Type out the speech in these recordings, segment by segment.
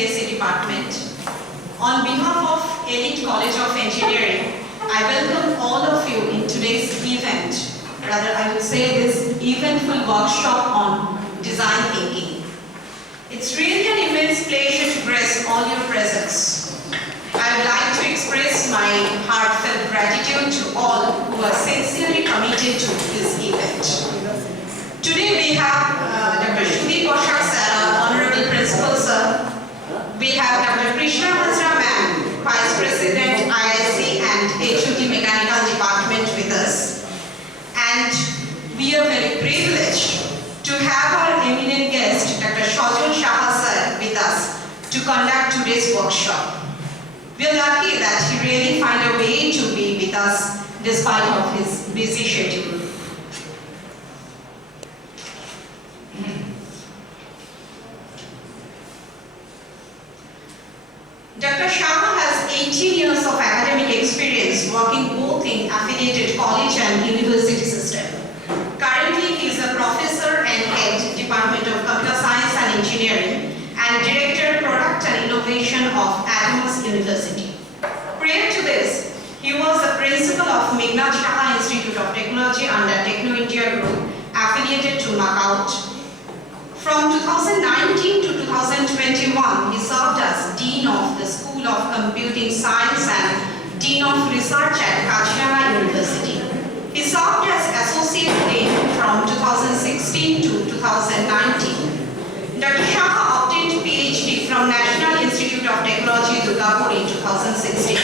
CSE department. On behalf of Elite College of Engineering, I welcome all of you in today's event. Rather, I would say this eventful workshop on design thinking. It's really an immense pleasure to grace all your presence. I would like to express my heartfelt gratitude to all who are sincerely committed to this event. Today we have Dr. Sajal Saha, Honorable Principal Sir. We have Dr. Krishna Ma'am, Vice President, IIC and HUD Mechanical Department with us. And we are very privileged to have our eminent guest, Dr. Sajal Saha Sir, with us to conduct today's workshop. We are lucky that he really found a way to be with us despite of his busy schedule. Dr. Saha has 18 years of academic experience working both in affiliated college and university system. Currently, he is a professor and head Department of Computer Science and Engineering and Director Product and Innovation of Adamas University. Prior to this, he was the principal of Meghnad Saha Institute of Technology under Techno India Group, affiliated to Macau. From 2019 to 2021, he served as Dean of the School of Computing Science and Dean of Research at Kajiana University. He served as Associate Dean from 2016 to 2019. Dr. Saha obtained PhD from National Institute of Technology, Durgapur in 2016.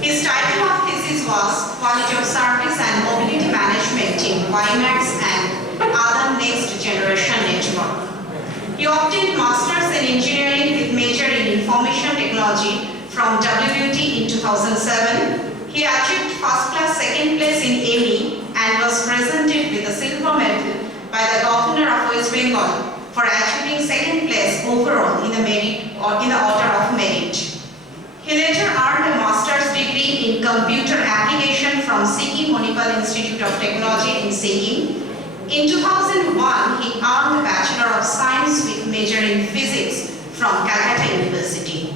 His title of thesis was Quality of Service and Mobility Management in WiMAX and other next generation network. He obtained Masters in Engineering with major in Information Technology from WWT in 2007. He achieved first class second place in AME and was presented with a silver medal by the Governor of West Bengal for achieving second place overall in the merit or in the order of merit. He later earned a master's degree in computer application from Sikkim Manipal Institute of Technology in Sikkim. In 2001, he earned a Bachelor of Science with major in Physics from Calcutta University.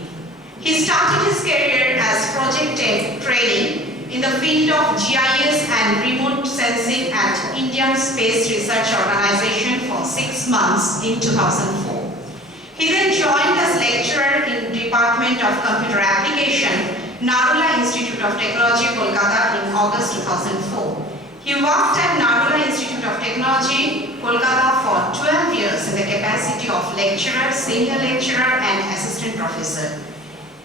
He started his career as project trainee in the field of GIS and remote sensing at Indian Space Research Organization for 6 months in 2004. He then joined as lecturer in Department of Computer Application, Narula Institute of Technology, Kolkata in August 2004. He worked at Narula Institute of Technology, Kolkata for 12 years in the capacity of lecturer, senior lecturer and assistant professor.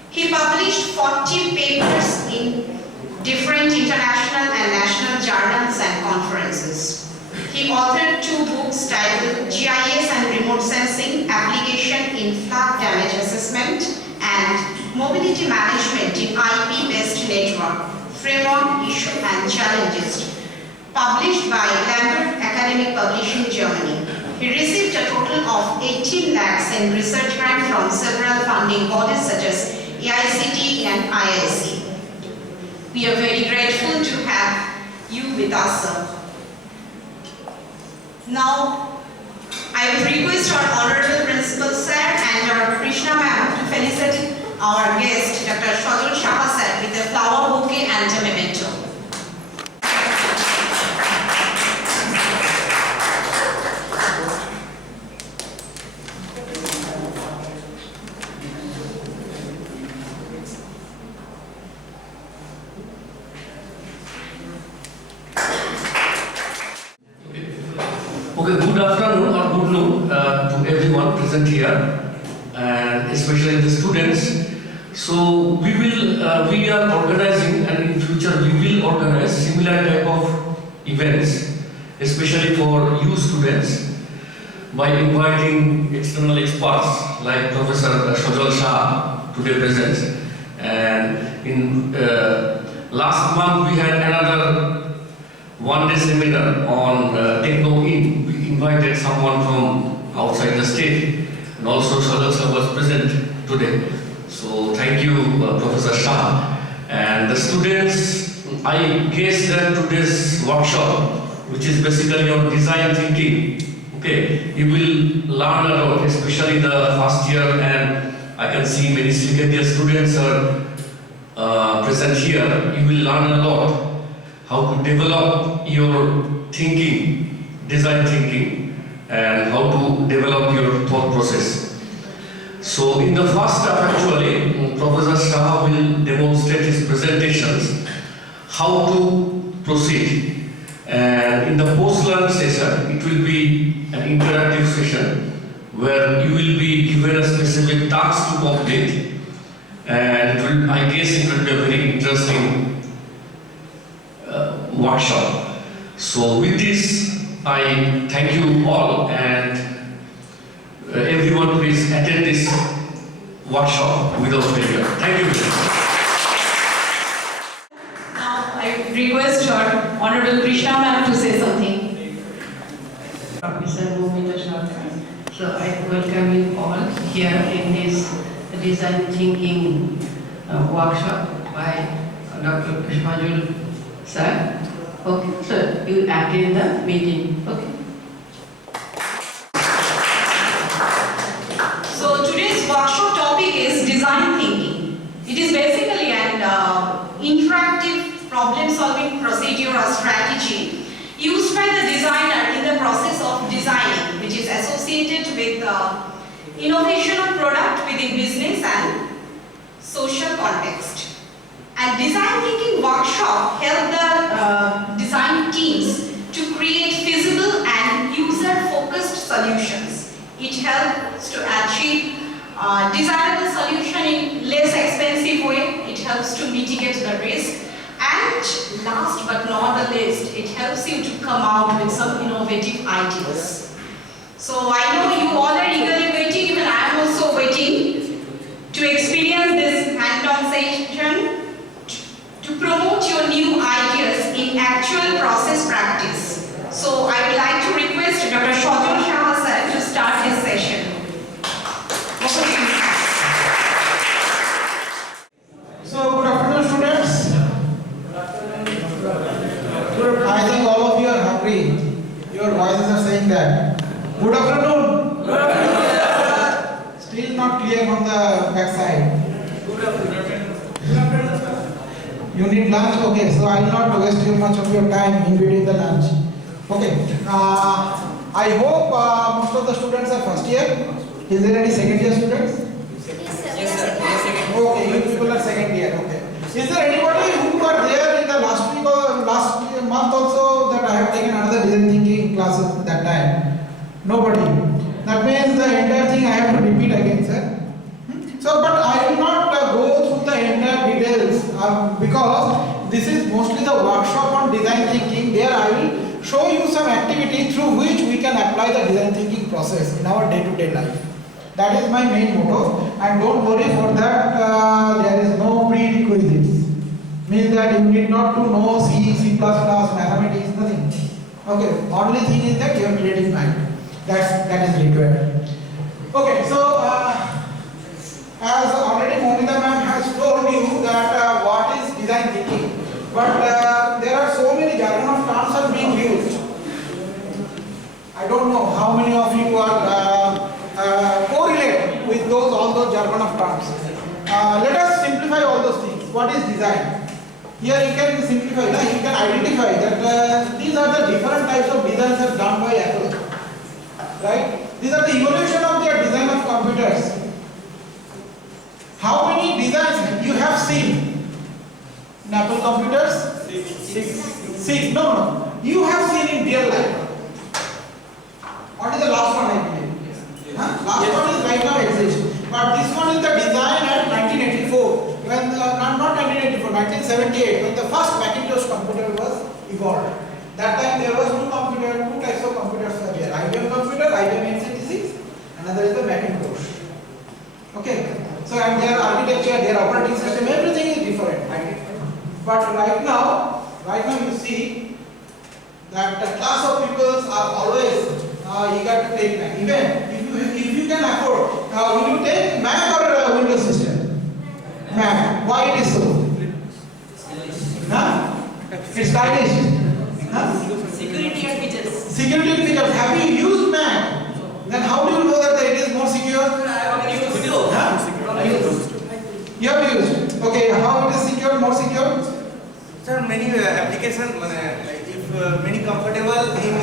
He published 40 papers in different international and national journals and conferences. He authored 2 books titled GIS and Remote Sensing, Application in Flood Damage Assessment and Mobility Management in IP-based Network, Framework, Issue and Challenges, published by Lambert Academic Publishing, Germany. He received a total of 18 lakhs in research grant from several funding bodies such as AICTE and IIC. We are very grateful to have you with us, sir. Now, I will request our Honorable Principal Sir and our Krishna Ma'am to felicitate our guest, Dr. Sajal Saha Sir, with a flower bouquet and a memento. Okay, good afternoon or good noon to everyone present here, and especially the students. So we are organizing, and in future we will organize similar type of events, especially for you students, by inviting external experts like Professor Sajal Saha today present. And in last month we had another one-day seminar on Techno In. We invited someone from outside the state, and also Sajal Saha was present today. So thank you, Professor Saha. And the students, I guess that today's workshop, which is basically on design thinking, okay, you will learn a lot, especially the first year and I can see many second year students are present here. You will learn a lot how to develop your thinking, design thinking, and how to develop your thought process. So in the first half actually, Professor Saha will demonstrate his presentations, how to proceed. And in the post-lunch session, it will be an interactive session where you will be given a specific task to complete. And I guess it will be a very interesting workshop. So with this, I thank you all, and everyone please attend this workshop without failure. Thank you very much. Now I request our Honorable Krishna ma'am to say something. So I welcome you all here in this design thinking workshop by Dr. Sajal Saha. Okay, so you attend the meeting. Okay. So today's workshop topic is design thinking. It is basically an interactive problem-solving procedure or strategy used by the designer in the process of designing, which is associated with innovation of product within business and social context. And design thinking workshop help the design teams to create feasible and user-focused solutions. It helps to achieve desirable solution in less expensive way. It helps to mitigate the risk. And last but not the least, it helps you to come out with some innovative ideas. So I know you all are eagerly waiting, even I am also waiting to experience this hands-on session to promote your new ideas in actual process practice. So I would like to request Dr. Sajal Saha sir to start his session. Over to you. So, good afternoon, students. I think all of you are hungry. Your voices are saying that. Good afternoon. Still not clear from the backside. You need lunch? Okay, so I will not waste too much of your time in between the lunch. Okay. I hope most of the students are first year. Is there any second year students? Yes, sir. Okay, you people are second year. Okay. Is there anybody who were there in the last week or last month also that I have taken another design thinking classes that time? Nobody. That means the entire thing I have to repeat again, sir. So, but I will not go through the entire details because this is mostly the workshop on design thinking. There I will show you some activity through which we can apply the design thinking process in our day-to-day life. That is my main motto, and don't worry for that, there is no prerequisites. Means that you need not to know C, C++, mathematics, nothing. Okay, only thing is that your creative mind. That is required. Okay, so as already Monica ma'am has told you that what is design thinking, but there are so many jargon of terms are being used. I don't know how many of you are correlate with all those jargon of terms. Let us simplify all those things. What is design? Here you can simplify, you can identify that these are the different types of designs that are done by Apple. Right? These are the evolution of their design of computers. How many designs you have seen in Apple computers? Six. No. You have seen in real life. What is the last one I believe? Last one is right now exists. But this one is the design at 1984. When not 1984, 1978, when the first Macintosh computer was evolved. That time there was two types of computers were there. IBM computer, IBM x86, another is the Macintosh. Okay. So and their architecture, their operating system, everything is different. But right now you see that the class of people are always eager to take Mac. Even if you can afford, will you take Mac or Windows system? Mac. Why it is so? It's stylish. Security and features. Security and features. Have you used Mac? Then how do you know that it is more secure? many comfortable in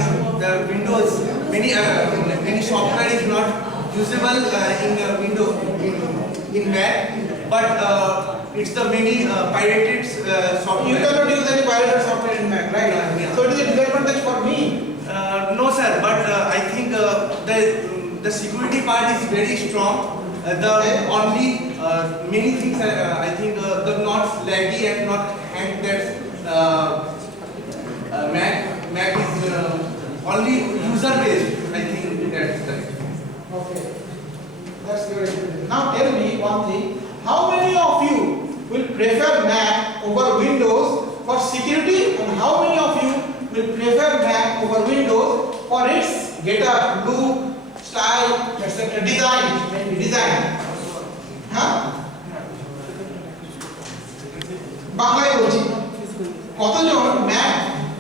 the windows. Many software is not usable in Windows in Mac, but it's the many pirated software. You cannot use any pirated software in Mac, right? Yeah. So it is a disadvantage for me. No sir, but I think the security part is very strong. The only many things I think the not laggy and not hang that Mac is only user based. I think that's correct. Okay. That's good. Now tell me one thing. How many of you will prefer Mac over Windows for security, and how many of you will prefer Mac over Windows for its getup, look, style, etc. design, maybe design? Huh? বাংলায় বলছি, কতজন ম্যাক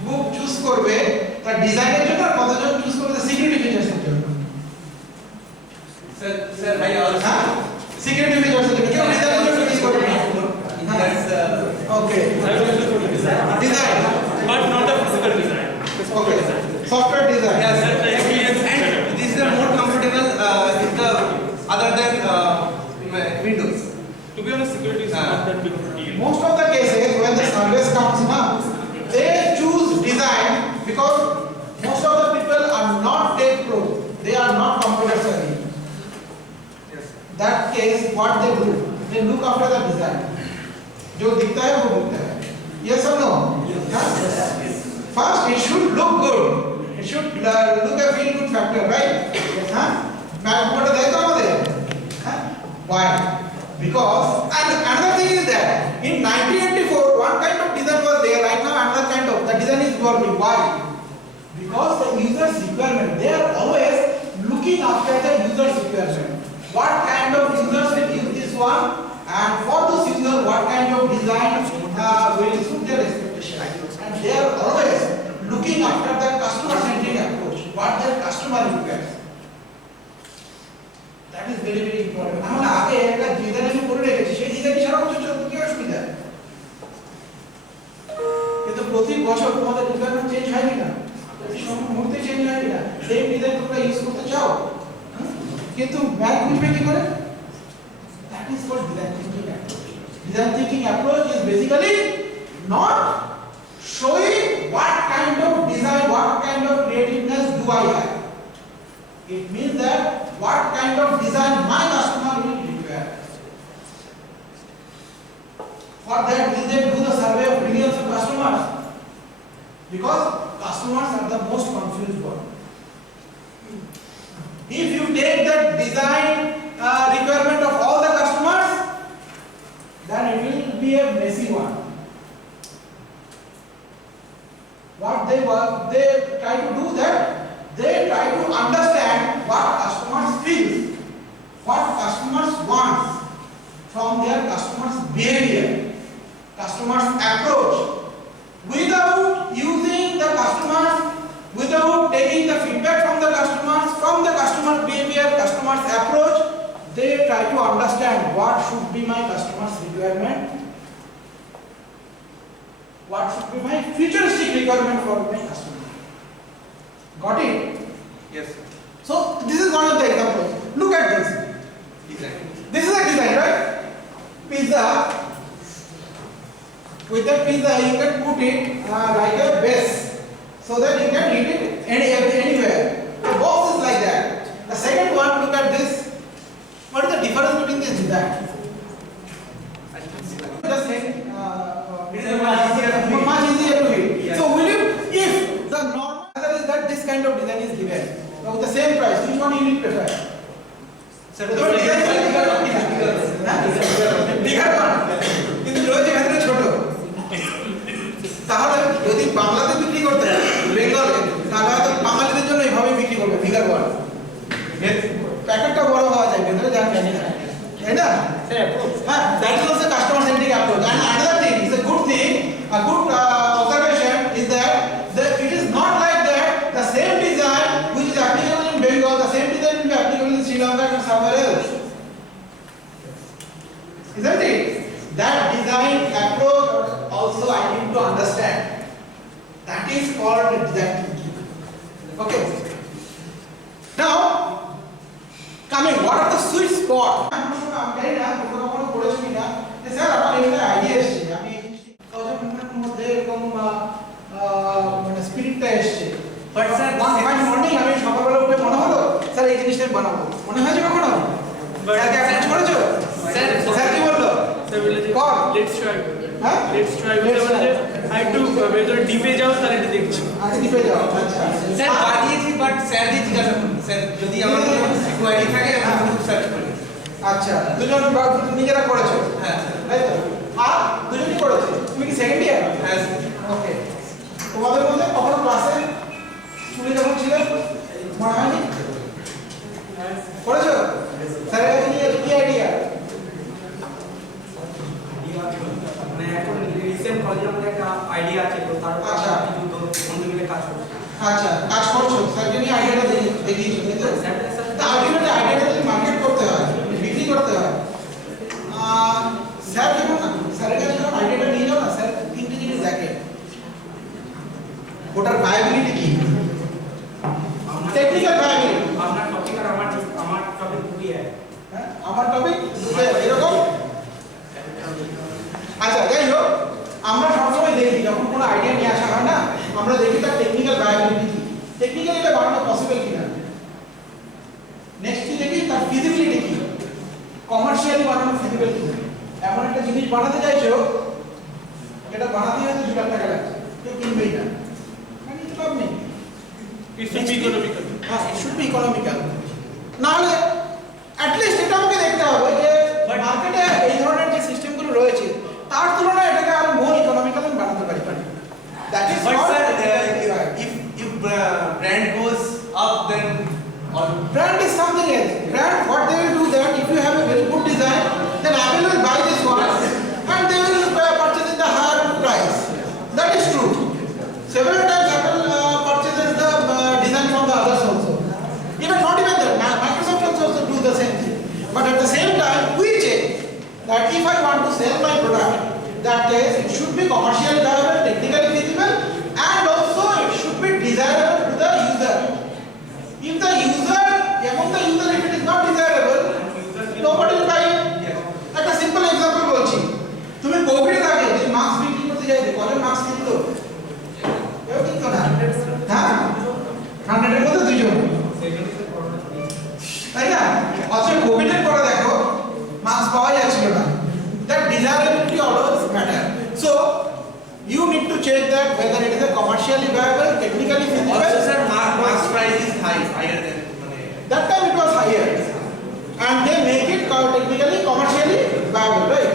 বুক চুজ করবে তার ডিজাইনের জন্য, আর কতজন চুজ করবে সিকিউরিটি ফিচার্সের জন্য? Sir, I also হ্যাঁ, সিকিউরিটি ফিচার্সের জন্য কেউ ডিজাইনের জন্য চুজ করবে না? that's ওকে, design, But not the physical design. Okay, software design. yes, and this is more comfortable with the other than Windows. To be honest, security is not that big of a deal. Most of the cases when the service comes now, they choose design because most of the people are not tech pro, they are not computer savvy. That case, what they do, they look after the design. जो दिखता है वो दिखता है. Yes or no? Yes. First, it should look good. It should look a feel good factor, right? Huh? Mac photo देखो हमारे. Why? Because, and another thing is that in 1984, one kind of design was there. Right now, another kind of the design is evolving. Why? Because the user's requirement. They are always looking after the user's requirement. What kind of users will use this one, and for those users, what kind of design will suit their expectation. And they are always looking after the customer-centric approach. What their customer requires. That is very very important. আমরা আগে একটা ডিজাইন আমি করে রেখেছি, সেই ডিজাইনই সারা বছর চলবে, কি অসুবিধা? কিন্তু প্রতি বছর তোমাদের রিকোয়ারমেন্ট চেঞ্জ হয় না, প্রতি মুহূর্তে চেঞ্জ হয় না, সেম ডিজাইন তোমরা ইউজ করতে চাও, কিন্তু ম্যাথ বুঝবে কি করে? That is called design thinking approach. Design thinking approach is basically not showing what kind of design, what kind of creativeness do I have. It means that what kind of design my customer will require. For that, will they do the survey of millions of customers? Because customers are the most confused one. If you take the design requirement of all the customers, then it will be a messy one. What they try to do that, they try to understand what customers feel, what customers want from their customers' behavior, customers' approach, without using the customers, without taking the feedback from the customer's behavior, customer's approach. They try to understand what should be my customer's requirement, what should be my futuristic requirement for my customer. Got it? yes. So this is one of the examples. Look at this. Design. This is a design, right? Pizza. With the pizza, you can put it like a base, so that you can eat it anywhere. The box is like that. The second one, look at this. What is the difference between this design? Just say, It is much easier to eat. much easier to eat. Yes. So will you, if the normal answer is that this kind of design is given, with the same price, which one you will prefer? Sir, The design is bigger one. কিন্তু রয়েছে ভেতরে ছোট। তাহলে যদি বাংলাতে বিক্রি করতে বেঙ্গলে, তাহলে হয়তো বাঙালিদের জন্য এইভাবে বিক্রি করবে বিগার ওয়ান। প্যাকেটটা বড় হওয়া যায়, ভেতরে যা জানি না, তাই না? হ্যাঁ, that is also customer centric approach. And another thing is a good thing, a good observation is that it is not like that the same design which is applicable in Bengal, the same design will be applicable in Sri Lanka and somewhere else. Isn't it? That design approach also I need to understand. That is called design thinking. Okay. Now, coming, what are the sweet spot? I'm very glad to know what is it. Sir, আমার একটা আইডিয়া এসেছে, আমি এই জিনিসটি কজনের মধ্যে এরকম মানে স্পিরিটটা এসেছে। But sir, one morning আমি সকালবেলা উঠে মনে হলো স্যার এই জিনিসটা বানাবো, মনে হয়েছে কখনো? স্যারকে অ্যাপ্রোচ করেছো? স্যার কি বললো? Sir, will you কর। let's try. হ্যাঁ? Let's try. I to whether ডিপে যাও তাহলে এটা দেখছি। আগে দিতে যাও। আচ্ছা। স্যার বানিয়েছি বাট স্যার দিয়ে জিজ্ঞাসা করুন স্যার যদি আমার কোনো কোয়ারি থাকে আমি সার্চ করি। আচ্ছা, দুজন নিজেরা করেছো? হ্যাঁ তাই তো? আর দুজনই করেছো। তুমি কি সেকেন্ড ইয়ার? হ্যাঁ ওকে। তোমাদের মধ্যে কখনো ক্লাসে স্কুলে যখন ছিলে মনে হয়নি? করেছো? স্যারের কাছে নিয়ে কি আইডিয়া? মানে এখন রিসেন্ট কলেজের মধ্যে একটা আইডিয়া আছে তো তার উপর আচ্ছা। কিছু বন্ধু মিলে কাজ করছি। আচ্ছা, কাজ করছো। স্যারকে নিয়ে আইডিয়াটা দেখিয়েছো, তাই তো? তা আইডিয়াটা যদি মার্কেট করতে হয়, বিক্রি করতে হয়, স্যার যখন স্যারের কাছে যখন আইডিয়াটা নিয়ে যাও না, স্যার তিনটে জিনিস দেখে। ওটার ভায়াবিলিটি কি? Technical viability. আপনার টপিক আর আমার টপিক দুটোই এক। হ্যাঁ, আমার টপিক এরকম। আচ্ছা, যাই হোক, আমরা সবসময় দেখি যখন কোনো আইডিয়া নিয়ে আসা হয় না, আমরা দেখি তার টেকনিক্যাল ভায়াবিলিটি কি, টেকনিক্যালি এটা বানানো পসিবল কিনা। নেক্সট কি দেখি তার ফিজিবিলিটি কি, কমার্শিয়ালি বানানো ফিজিবল কিনা। এমন একটা জিনিস বানাতে চাইছো এটা বানাতে হয়তো 2 লাখ টাকা লাগছে, কেউ কিনবেই না, মানে তো লাভ নেই। It should be economical. হ্যাঁ, it should be economical. নাহলে অ্যাটলিস্ট এটা আমাকে দেখতে হবে যে মার্কেটে এই ধরনের যে সিস্টেমগুলো রয়েছে তার তুলনায় এটাকে আরো মোর ইকোনমিক্যাল আমি বানাতে পারি। That is But sir, if brand goes up, then brand is something else. Brand, what they will do that if you have a very good design, then Apple will buy this one and they will purchase in the higher price. That is true. Several times Apple purchases the design from the others also. Even not even that, Microsoft also do the same thing. But at the same time, we check that if I want to sell my product, that case it should be commercially viable, technically feasible, and also it should be desirable to the user. If the user, among the user, if it is not desirable, nobody will buy it. Like a simple example বলছি, তুমি কোভিড এর আগে যে মাস্ক বিক্রি করতে যাইতে কজন মাস্ক কিনতো? কেউ কিনতো না। হ্যাঁ, 100 এর মধ্যে 2 জন, তাই না? অথচ কোভিড এর পরে দেখো মাস্ক পাওয়া যাচ্ছিল না। That desirability always matter. So you need to check that whether it is a commercially viable, technically feasible. also sir, mass price is higher than That time it was higher, and they make it technically commercially viable, right?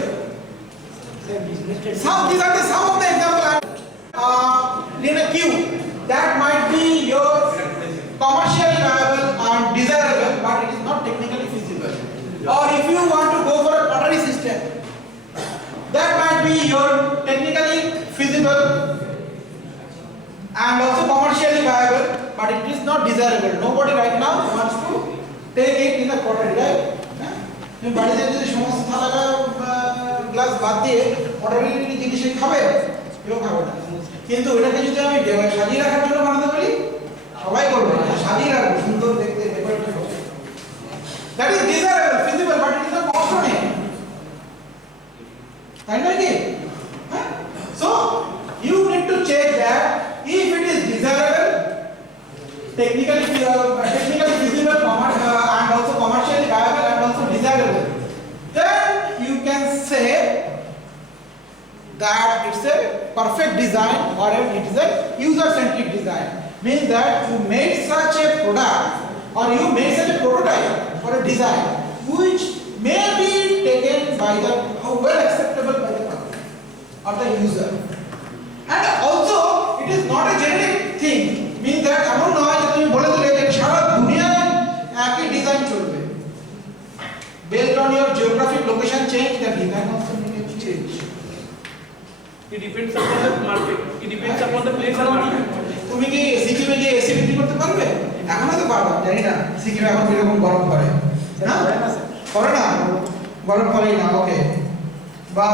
These are some of the examples. In a queue, that might be your commercially viable and desirable, but it is not technically feasible. Or if you want to go for a pottery system, that might be your technically feasible and also commercially viable, but it is not desirable. Nobody right now wants to take it in a pottery, right? তুমি বাড়িতে যদি সমস্ত থালা গ্লাস বাদ দিয়ে pottery জিনিস খাবে, কেউ খাবে না। কিন্তু এটাকে যদি আমি সাজিয়ে রাখার জন্য বানাতে পারি, সবাই করবে, সাজিয়ে রাখবো, সুন্দর দেখতে, ডেকোরেটিভ হবে। That is desirable, feasible, but it is not costly. তাই না কি? So you need to check that if it is desirable, technically feasible, and also commercially viable and also desirable, then you can say that it's a perfect design or it is a user-centric design. Means that you made such a product or you made such a prototype or a design which may be taken by the well acceptable by the public or the user. And also it is not a generic thing, means that এমন নয় যে তুমি বলে দিলে যে সারা দুনিয়ায় একই ডিজাইন চলবে। Based on your geographic location change, the design also may change. It depends upon the market. It depends upon the place and market. তুমি কি সিকিমে গিয়ে এসি বিক্রি করতে পারবে? এখনো তো পারবা, জানি না সিকিমে এখন কিরকম গরম পড়ে। না করে না, গরম পড়েই না, ওকে। বা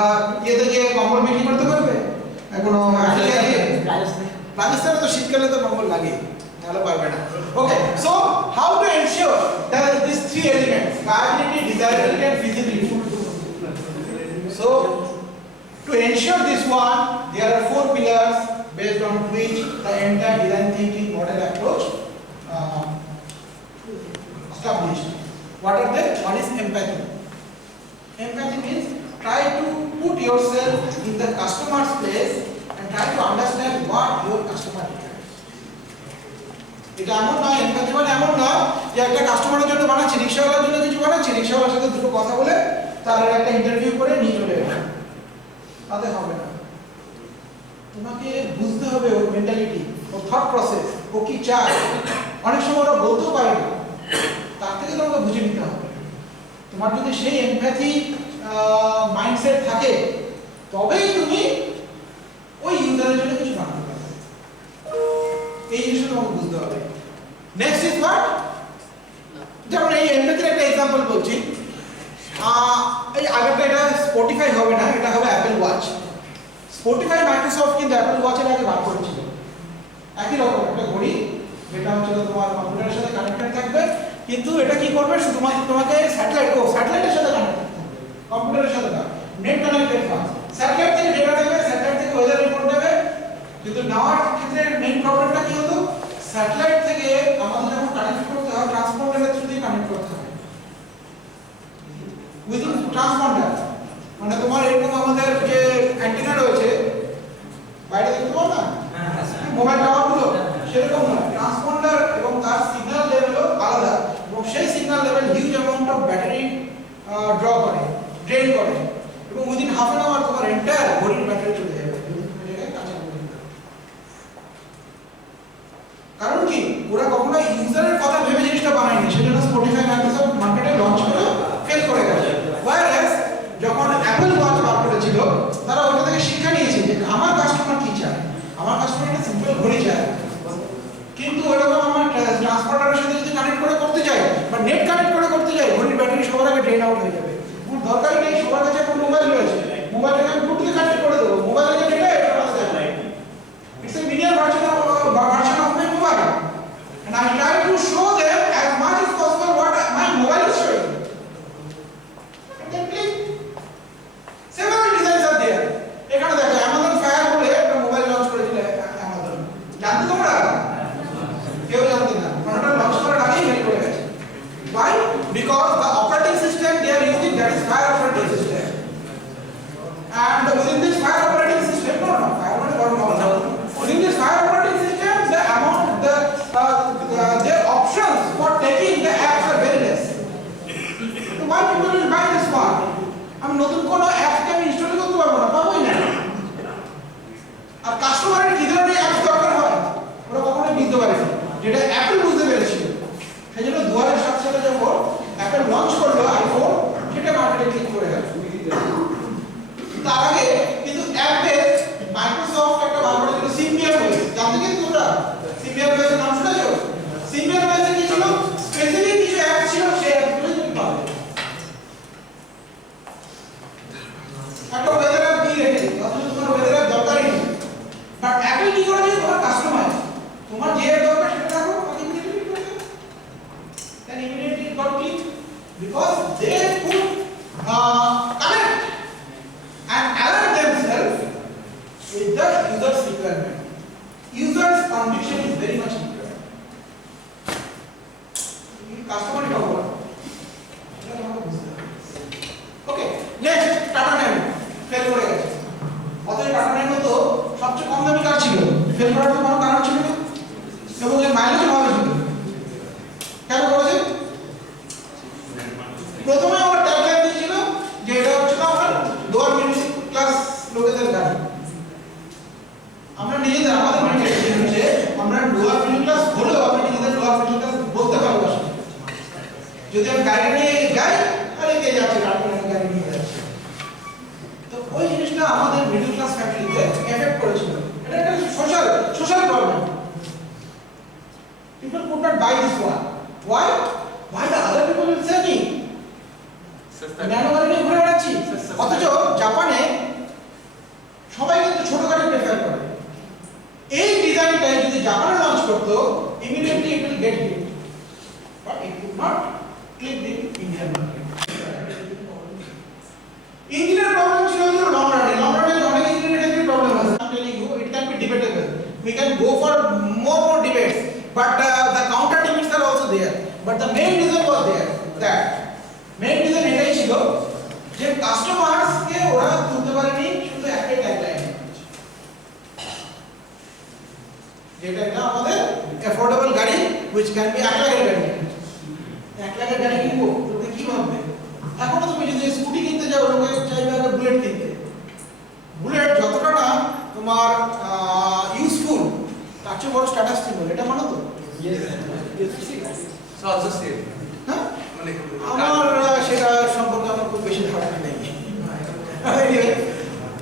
ইয়েতে গিয়ে কম্বল বিক্রি করতে পারবে? এখনো আফ্রিকা গিয়ে রাজস্থানে তো শীতকালে তো কম্বল লাগে, নাহলে পারবে না। Okay, so how to ensure that this three elements, viability, desirability and feasibility. So to ensure this one, there are four pillars based on which the entire design thinking model approach established. What are they? One is empathy. Empathy means try to put yourself in the customer's place and try to understand what your customer requires. এটা এমন নয়, এমপ্যাথি মানে এমন নয় যে একটা কাস্টমারের জন্য বানাচ্ছি, রিক্সাওয়ালার জন্য কিছু বানাচ্ছি, রিক্সাওয়ালার সাথে দুটো কথা বলে তার একটা ইন্টারভিউ করে নিয়ে চলে এলাম, তাতে হবে না। তোমাকে বুঝতে হবে ওর মেন্টালিটি, ওর থট প্রসেস, ও কি চায়। অনেক সময় ওরা বলতেও পারে না, তার থেকে তোমাকে বুঝে নিতে হবে। তোমার যদি সেই এমপ্যাথি মাইন্ডসেট থাকে, তবেই তুমি ওই ইউজারের জন্য কিছু বানাতে পারবে। এই জিনিসটা তোমাকে বুঝতে হবে। নেক্সট ইজ হোয়াট, যেমন এই এমপ্যাথির একটা এক্সাম্পল বলছি। এই আগেরটা এটা স্পটিফাই হবে না, এটা হবে অ্যাপল ওয়াচ। স্পটিফাই মাইক্রোসফট কিন্তু অ্যাপল ওয়াচের আগে বার করেছিল। একই রকম একটা ঘড়ি, যেটা হচ্ছে তোমার কম্পিউটারের সাথে কানেক্টেড থাকবে, কিন্তু এটা কি করবে, শুধুমাত্র তোমাকে স্যাটেলাইটের সাথে কানেক্টেড থাকবে, কম্পিউটারের সাথে না, নেট কানেক্টেড না। স্যাটেলাইট থেকে ডেটা দেবে, স্যাটেলাইট থেকে ওয়েদার রিপোর্ট দেবে। কিন্তু নেওয়ার ক্ষেত্রে মেইন প্রবলেমটা কি হতো, স্যাটেলাইট থেকে আমাদের যখন কানেক্ট করতে হয়, ট্রান্সপন্ডারের থ্রু দিয়ে কানেক্ট করতে হয়। উইদিন ট্রান্সপন্ডার মানে তোমার এরকম আমাদের যে অ্যান্টেনা রয়েছে বাইরে দেখতে পাও না, মোবাইল টাওয়ারগুলো, সেরকম নয়। ট্রান্সপন্ডার এবং তার সিগন্যাল লেভেলও আলাদা, এবং সেই signal level huge amount of battery draw করে, ড্রেন করে, এবং উইদিন হাফ অ্যান আওয়ার তোমার এন্টায়ার ঘড়ির ব্যাটারি চলে যাবে। কারণ কি, ওরা কখনো ইউজারের কথা ভেবে জিনিসটা বানায়নি, সেজন্য স্পটিফাই মাইক্রোসফট মার্কেটে লঞ্চ করে ফেল করে গেছে। ওয়্যারএস যখন অ্যাপল ওয়াচ বার করেছিল, তারা ওটা থেকে শিক্ষা নিয়েছে যে আমার কাস্টমার কি চায়। আমার কাস্টমার একটা সিম্পল ঘড়ি চায়, কিন্তু ওরকম আমার ট্রান্সপন্ডারের সাথে যদি কানেক্ট করে করতে চাই বা নেট কানেক্ট করে করতে চাই, ঘড়ির ব্যাটারি সবার আগে ড্রেন আউট হয়ে যাবে। আমার দরকার নেই, সবার কাছে একটা মোবাইল রয়েছে, মোবাইলটাকে আমি ব্লুটুথে কানেক্ট করে দেবো, মোবাইলে যে ডেটা এটা আসতে যাবে। It's a miniature version of my mobile, and I try to show them as much as possible what my mobile is showing. And then click. Several designs are there. এখানে দেখো Amazon Fire বলে একটা mobile launch করেছিল Amazon। জানতে তোমরা? কেউ জানতে না। ওটা লঞ্চ করার আগেই ফেল করে গেছে। Why? Because the operating system they are using, that is Fire operating system. And within this Fire operating system, no, Fire within this Fire operating system, the amount, their options for taking the apps are very less. So why people will buy this one? আমি নতুন কোন অ্যাপস কে আমি ইনস্টল করতে পারবো না, পাবোই না। আর কাস্টমারের কি ধরনের অ্যাপস দরকার হয়, ওরা কখনোই বুঝতে পারেনি, যেটা অ্যাপল বুঝতে পেরেছিল। সেজন্য 2007 সালে যখন অ্যাপল লঞ্চ করলো আইফোন, সেটা মার্কেটে ক্লিক করে গেল। তার আগে কিন্তু অ্যাপ বেস মাইক্রোসফট একটা বার করেছিল সিম্বিয়ান বেস। জানতে কি তোমরা সিম্বিয়ান বেসের নাম শুনেছো? সিম্বিয়ান বেসে কি ছিল, স্পেসিফিক কিছু অ্যাপ ছিল, সেই অ্যাপগুলো তুমি পাবে। একটা ওয়েদার অ্যাপ দিয়ে রেখেছে, অথচ তোমার ওয়েদার অ্যাপ দরকারই নেই। বাট অ্যাপল কি করেছে, তোমার কাস্টমাইজ, তোমার যে অ্যাপ দরকার সেটা রাখো, তাকে ইমিডিয়েটলি করে দেবে। Then immediately it got clicked because they could connect and align themselves with the user's requirement. User's conviction is very much important. Customer problem. Okay, next Tata Nano fail করে গেছে। অতএব Tata Nano তো সবচেয়ে কম দামি কার ছিল, ফেল করার তো কোনো কারণ ছিল না, এবং এর মাইলেজও ভালো ছিল। কেন করেছে? প্রথমে আমার ট্যাগলাইন দিয়েছিল যে এটা হচ্ছে আমার লোয়ার মিডল ক্লাস লোকেদের গাড়ি। আমরা নিজেদের আমাদের মেন্টালিটি হচ্ছে আমরা লোয়ার মিডল ক্লাস হলেও আমরা নিজেদের লোয়ার মিডল ক্লাস বলতে ভালোবাসি। যদি আমি গাড়ি নিয়ে যাই, আরে কে যাচ্ছে গাড়ি নিয়ে যাচ্ছে, তো ওই জিনিসটা আমাদের মিডল ক্লাস ফ্যামিলিতে এফেক্ট করেছিল। এটা একটা social problem. People could not buy this one. Why? Why the other people will say me? Nano গাড়ি নিয়ে ঘুরে বেড়াচ্ছি, অথচ জাপানে সবাই কিন্তু ছোট গাড়ি প্রেফার করে। এই design also, immediately it will get clicked. But it would not click the Indian market. Engineer problem shows you long run. Long run is not an engineering problem. I'm telling you, it can be debatable. We can go for more debates, but the counter debates are also there. But the main reason was there. That main reason এটাই ছিল যে কাস্টমার্স কে ওরা তুলতে পারেনি শুধু একটা ট্যাগলাইন, যেটা এটা আমাদের অ্যাফোর্ডেবল গাড়ি which can be 1 লাখের গাড়ি। 1 লাখের গাড়ি কিনবো লোকে কি ভাববে? এখন তুমি যদি স্কুটি কিনতে যাও লোকে চাইবে আগে বুলেট কিনতে। বুলেট যতটা না তোমার ইউজফুল তার চেয়ে বড় স্ট্যাটাস সিম্বল, এটা মানো তো? So also same. হ্যাঁ, আমার সেটা সম্পর্কে আমার খুব বেশি ধারণা নেই।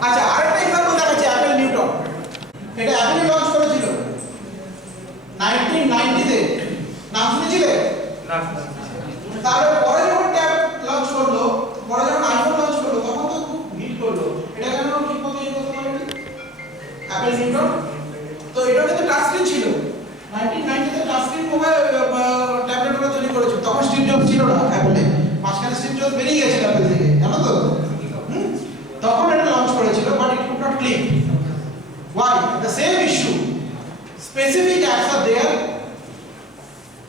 আচ্ছা, আরেকটা এক্সাম্পল দেখাচ্ছি, অ্যাপল নিউটন। এটা অ্যাপল লঞ্চ করেছিল 1990 তে, নাম শুনেছিলে? না। তারপরে পরে যখন ট্যাব লঞ্চ করলো, পরে যখন আইফোন লঞ্চ করলো, তখন তো খুব হিট করলো। এটা কেন ঠিক মতো ইউজ করতে পারেনি অ্যাপল নিউটন? তো এটা কিন্তু টাচ স্ক্রিন ছিল। 1990 তে টাচ স্ক্রিন মোবাইল ট্যাবলেট ওরা তৈরি করেছিল। তখন স্টিভ জবস ছিল না অ্যাপলে, মাঝখানে স্টিভ জবস বেরিয়ে গেছিল অ্যাপল থেকে, জানো তো? তখন এটা লঞ্চ করেছিল, but it could not click. Why? The same issue. Specific apps are there,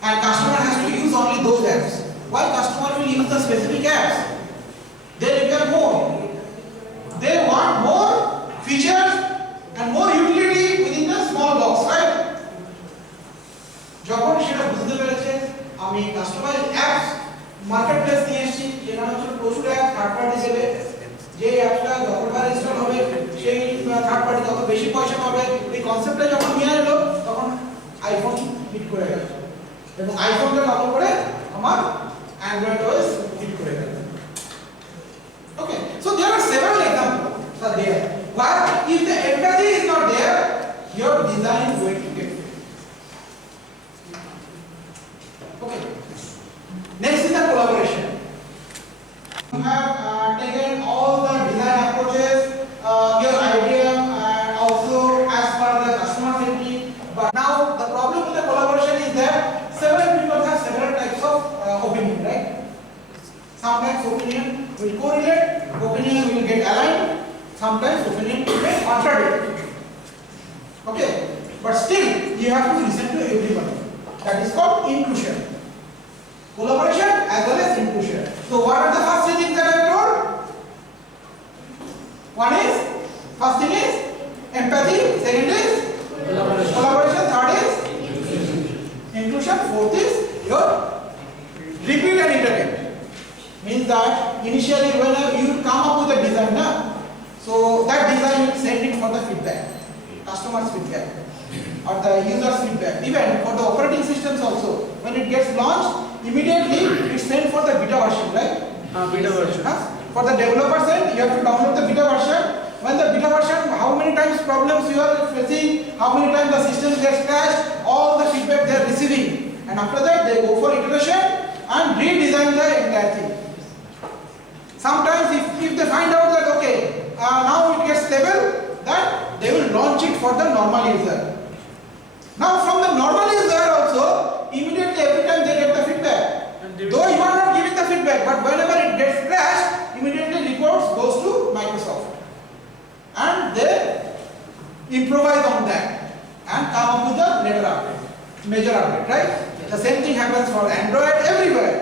and customer has to use only those apps. Why customer will use the specific apps? They require more. They want more features and more utility within the small box, right? যখন সেটা বুঝতে পেরেছে আমি customise apps marketplace নিয়ে এসেছি, যেটা হচ্ছে প্রচুর অ্যাপ থার্ড পার্টি দেবে, যে অ্যাপটা যতবার ইনস্টল হবে সেই থার্ড পার্টি তত বেশি পয়সা পাবে, এই কনসেপ্টটা যখন নিয়ে এলো তখন আইফোন হিট করে গেল, এবং আইফোনটা কপি করে আমার অ্যান্ড্রয়েড ওএস হিট করে গেল। Okay, so there are several examples are there, but if the empathy is not there, your design is going to get failed. Okay, next is the collaboration. You have taken all the design approaches, your idea, and also as per the customer safety. But now the problem with the collaboration is that several people have several types of opinion, right? Sometimes opinion will correlate, opinion will get aligned, sometimes opinion will get contradicted. Okay, but still you have to listen to everyone. That is called inclusion. Collaboration as well as inclusion. So what are the first three things that I told? One is, first thing is empathy, second is collaboration, third is inclusion, fourth is your repeat and iterate. Means that initially when you come up with a design, so that design you send it for the feedback, customer's feedback or the user's feedback. Even for the operating systems also, when it gets launched, immediately it's sent for the beta version, right? Beta version. For the developer side, you have to download the beta version. When the beta version, how many times problems you are facing, how many times the system gets crashed, all the feedback they are receiving, and after that they go for iteration and redesign the entire thing. Sometimes if they find out that okay, now it gets stable, then they will launch it for the normal user. Now from the normal user also, immediately every time they get the feedback. Though you are not giving the feedback, but whenever it gets crashed, immediately reports goes to Microsoft. And they improvise on that and come up with a later update, major update, right? The same thing happens for Android everywhere.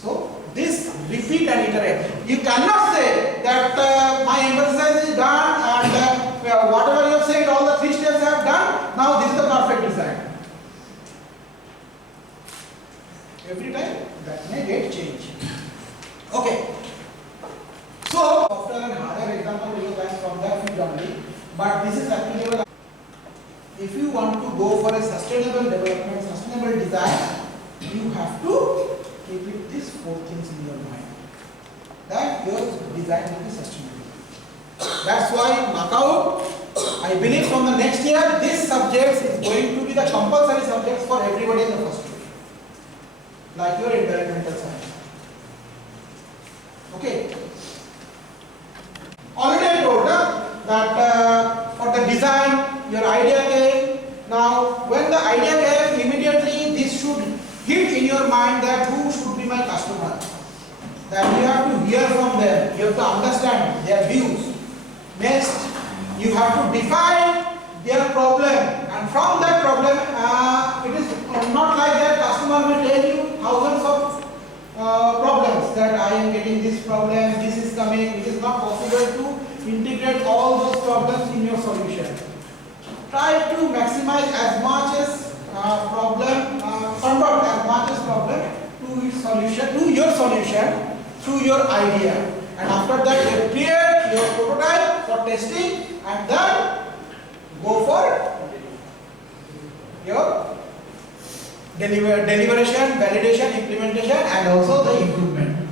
So this repeat and iterate. You cannot say that my exercise is done and whatever you have said, all the 3 steps I have done, now this is the perfect design. Every time that may get changed. Okay. So software and hardware example we have from that field only, but this is applicable. If you want to go for a sustainable development, sustainable design, you have to keep it these 4 things in your mind. That your design will be sustainable. That's why Macau, I believe from the next year, this subject is going to be the compulsory subjects for everybody in the first year. Like your environmental science. Okay. Already I told that for the design, your idea came. Now, when the idea in your mind that who should be my customer. Then you have to hear from them. You have to understand their views. Next, you have to define their problem, and from that problem, it is not like that customer will tell you thousands of problems that I am getting this problem, this is coming. It is not possible to integrate all those problems in your solution. Try to maximize as much as convert as much as problem to its solution, to your solution, through your idea. And after that, you create your prototype for testing, and then go for your deliberation, validation, implementation, and also the improvement.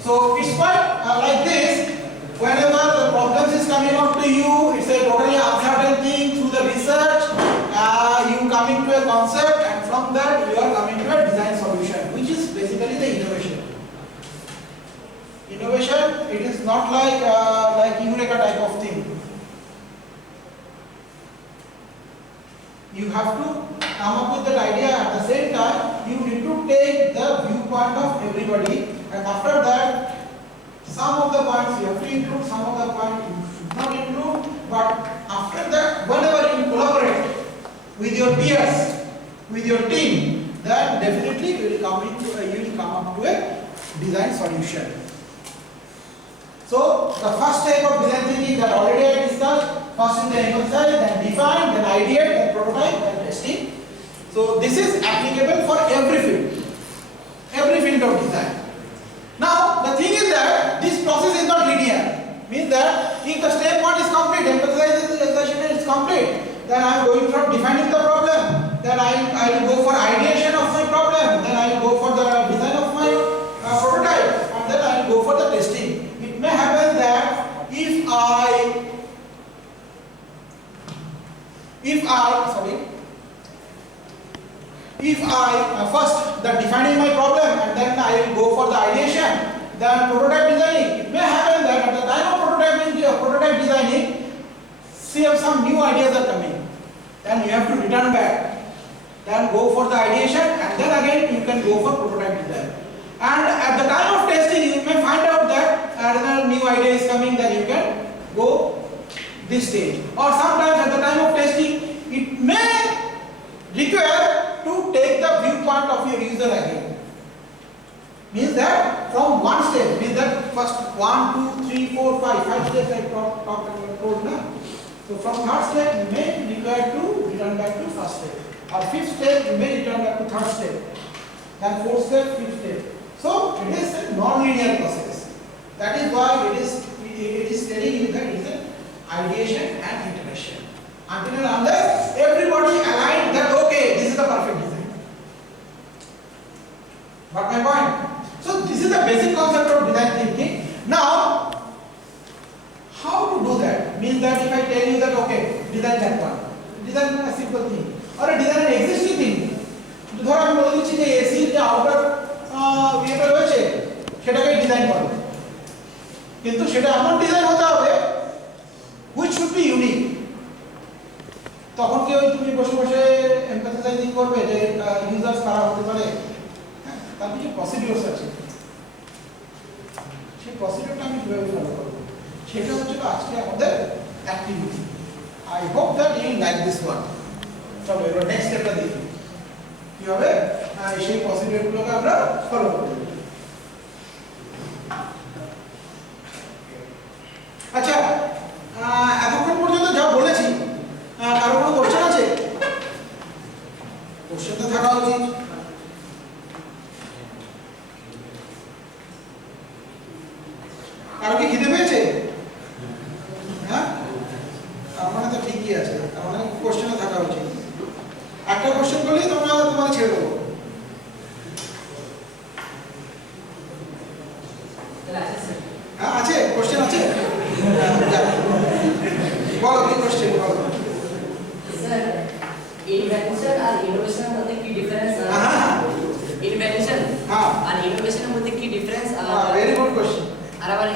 So it's quite like this. Whenever the problems is coming out to you, it's a totally uncertain thing. Through the research, you coming to a concept, and from that you are coming to a design solution, which is basically the innovation. Innovation, it is not like Eureka type of thing. You have to come up with that idea. At the same time, you need to take the viewpoint of everybody, and after that, some of the points you have to include, some of the points you should not include. But after that, whenever you collaborate with your peers, with your team, then definitely you will come up to a design solution. So the first step of design thinking that already I discussed. First is the emphasize, then define, then ideate, then prototype, then testing. So this is applicable for every field of design. Now the thing is that this process is not linear. Means that if the step 1 is complete, emphasization is complete, then I am going from defining the problem, then I will go for ideation of my problem, then I will go for the design of my prototype, and then I will go for the testing. It may happen that if I first defining my problem, and then I will go for the ideation, then prototype designing. It may happen that at the time of prototype designing, see if some new ideas are coming, then you have to return back, then go for the ideation, and then again you can go for prototype design. And at the time of testing, you may find out that another new idea is coming, then you can go this stage. Or sometimes at the time of testing, it may require to take the viewpoint of your user again. Means that from one step, means that first 1, 2, 3, 4, 5 steps I told now. So from third step, you may require to return back to first step. Or fifth step, you may return back to third step. Then fourth step, fifth step. So it is a non-linear process. That is why it is telling you that it is an ideation and iteration. Until and unless everybody aligned that okay, this is the perfect design. Got my point? So this is the basic concept of design thinking. Now, how to do that? Means that if I tell you that okay, design that one, design a simple thing, or a design an existing thing. ধর আমি বলে দিচ্ছি যে এসির যে আউটার ইয়েটা রয়েছে সেটাকে ডিজাইন করো, কিন্তু সেটা এমন ডিজাইন হতে হবে which should be unique. তখন কি ওই তুমি বসে বসে এমফাসাইজিং করবে যে ইউজার্স কারা হতে পারে? হ্যাঁ, তার কিছু প্রসিডিউরস আছে, সেই প্রসিডিউরটা আমি কিভাবে ফলো করব, সেটা হচ্ছে আজকে আমাদের activity. I hope that you like this one. চলো এবার নেক্সট স্টেপটা দেখি কিভাবে সেই প্রসিডিউরগুলোকে আমরা ফলো করব। আচ্ছা, এতক্ষণ পর্যন্ত যা বলেছি, কারো কোনো কোশ্চেন আছে? কোশ্চেন তো থাকা উচিত। কারো কি খিদে পেয়েছে? হ্যাঁ, তার মানে তো ঠিকই আছে, তার মানে কোশ্চেনও থাকা উচিত। একটা কোশ্চেন করলেই তোমার ছেড়ে দেবো। হ্যাঁ আছে, কোশ্চেন আছে? বলো কি কোশ্চেন বলো। স্যার, ইনভেনশন আর ইনোভেশনের মধ্যে কি ডিফারেন্স? ইনভেনশন আর ইনোভেশনের মধ্যে কি ডিফারেন্স? Very good question. আর আবার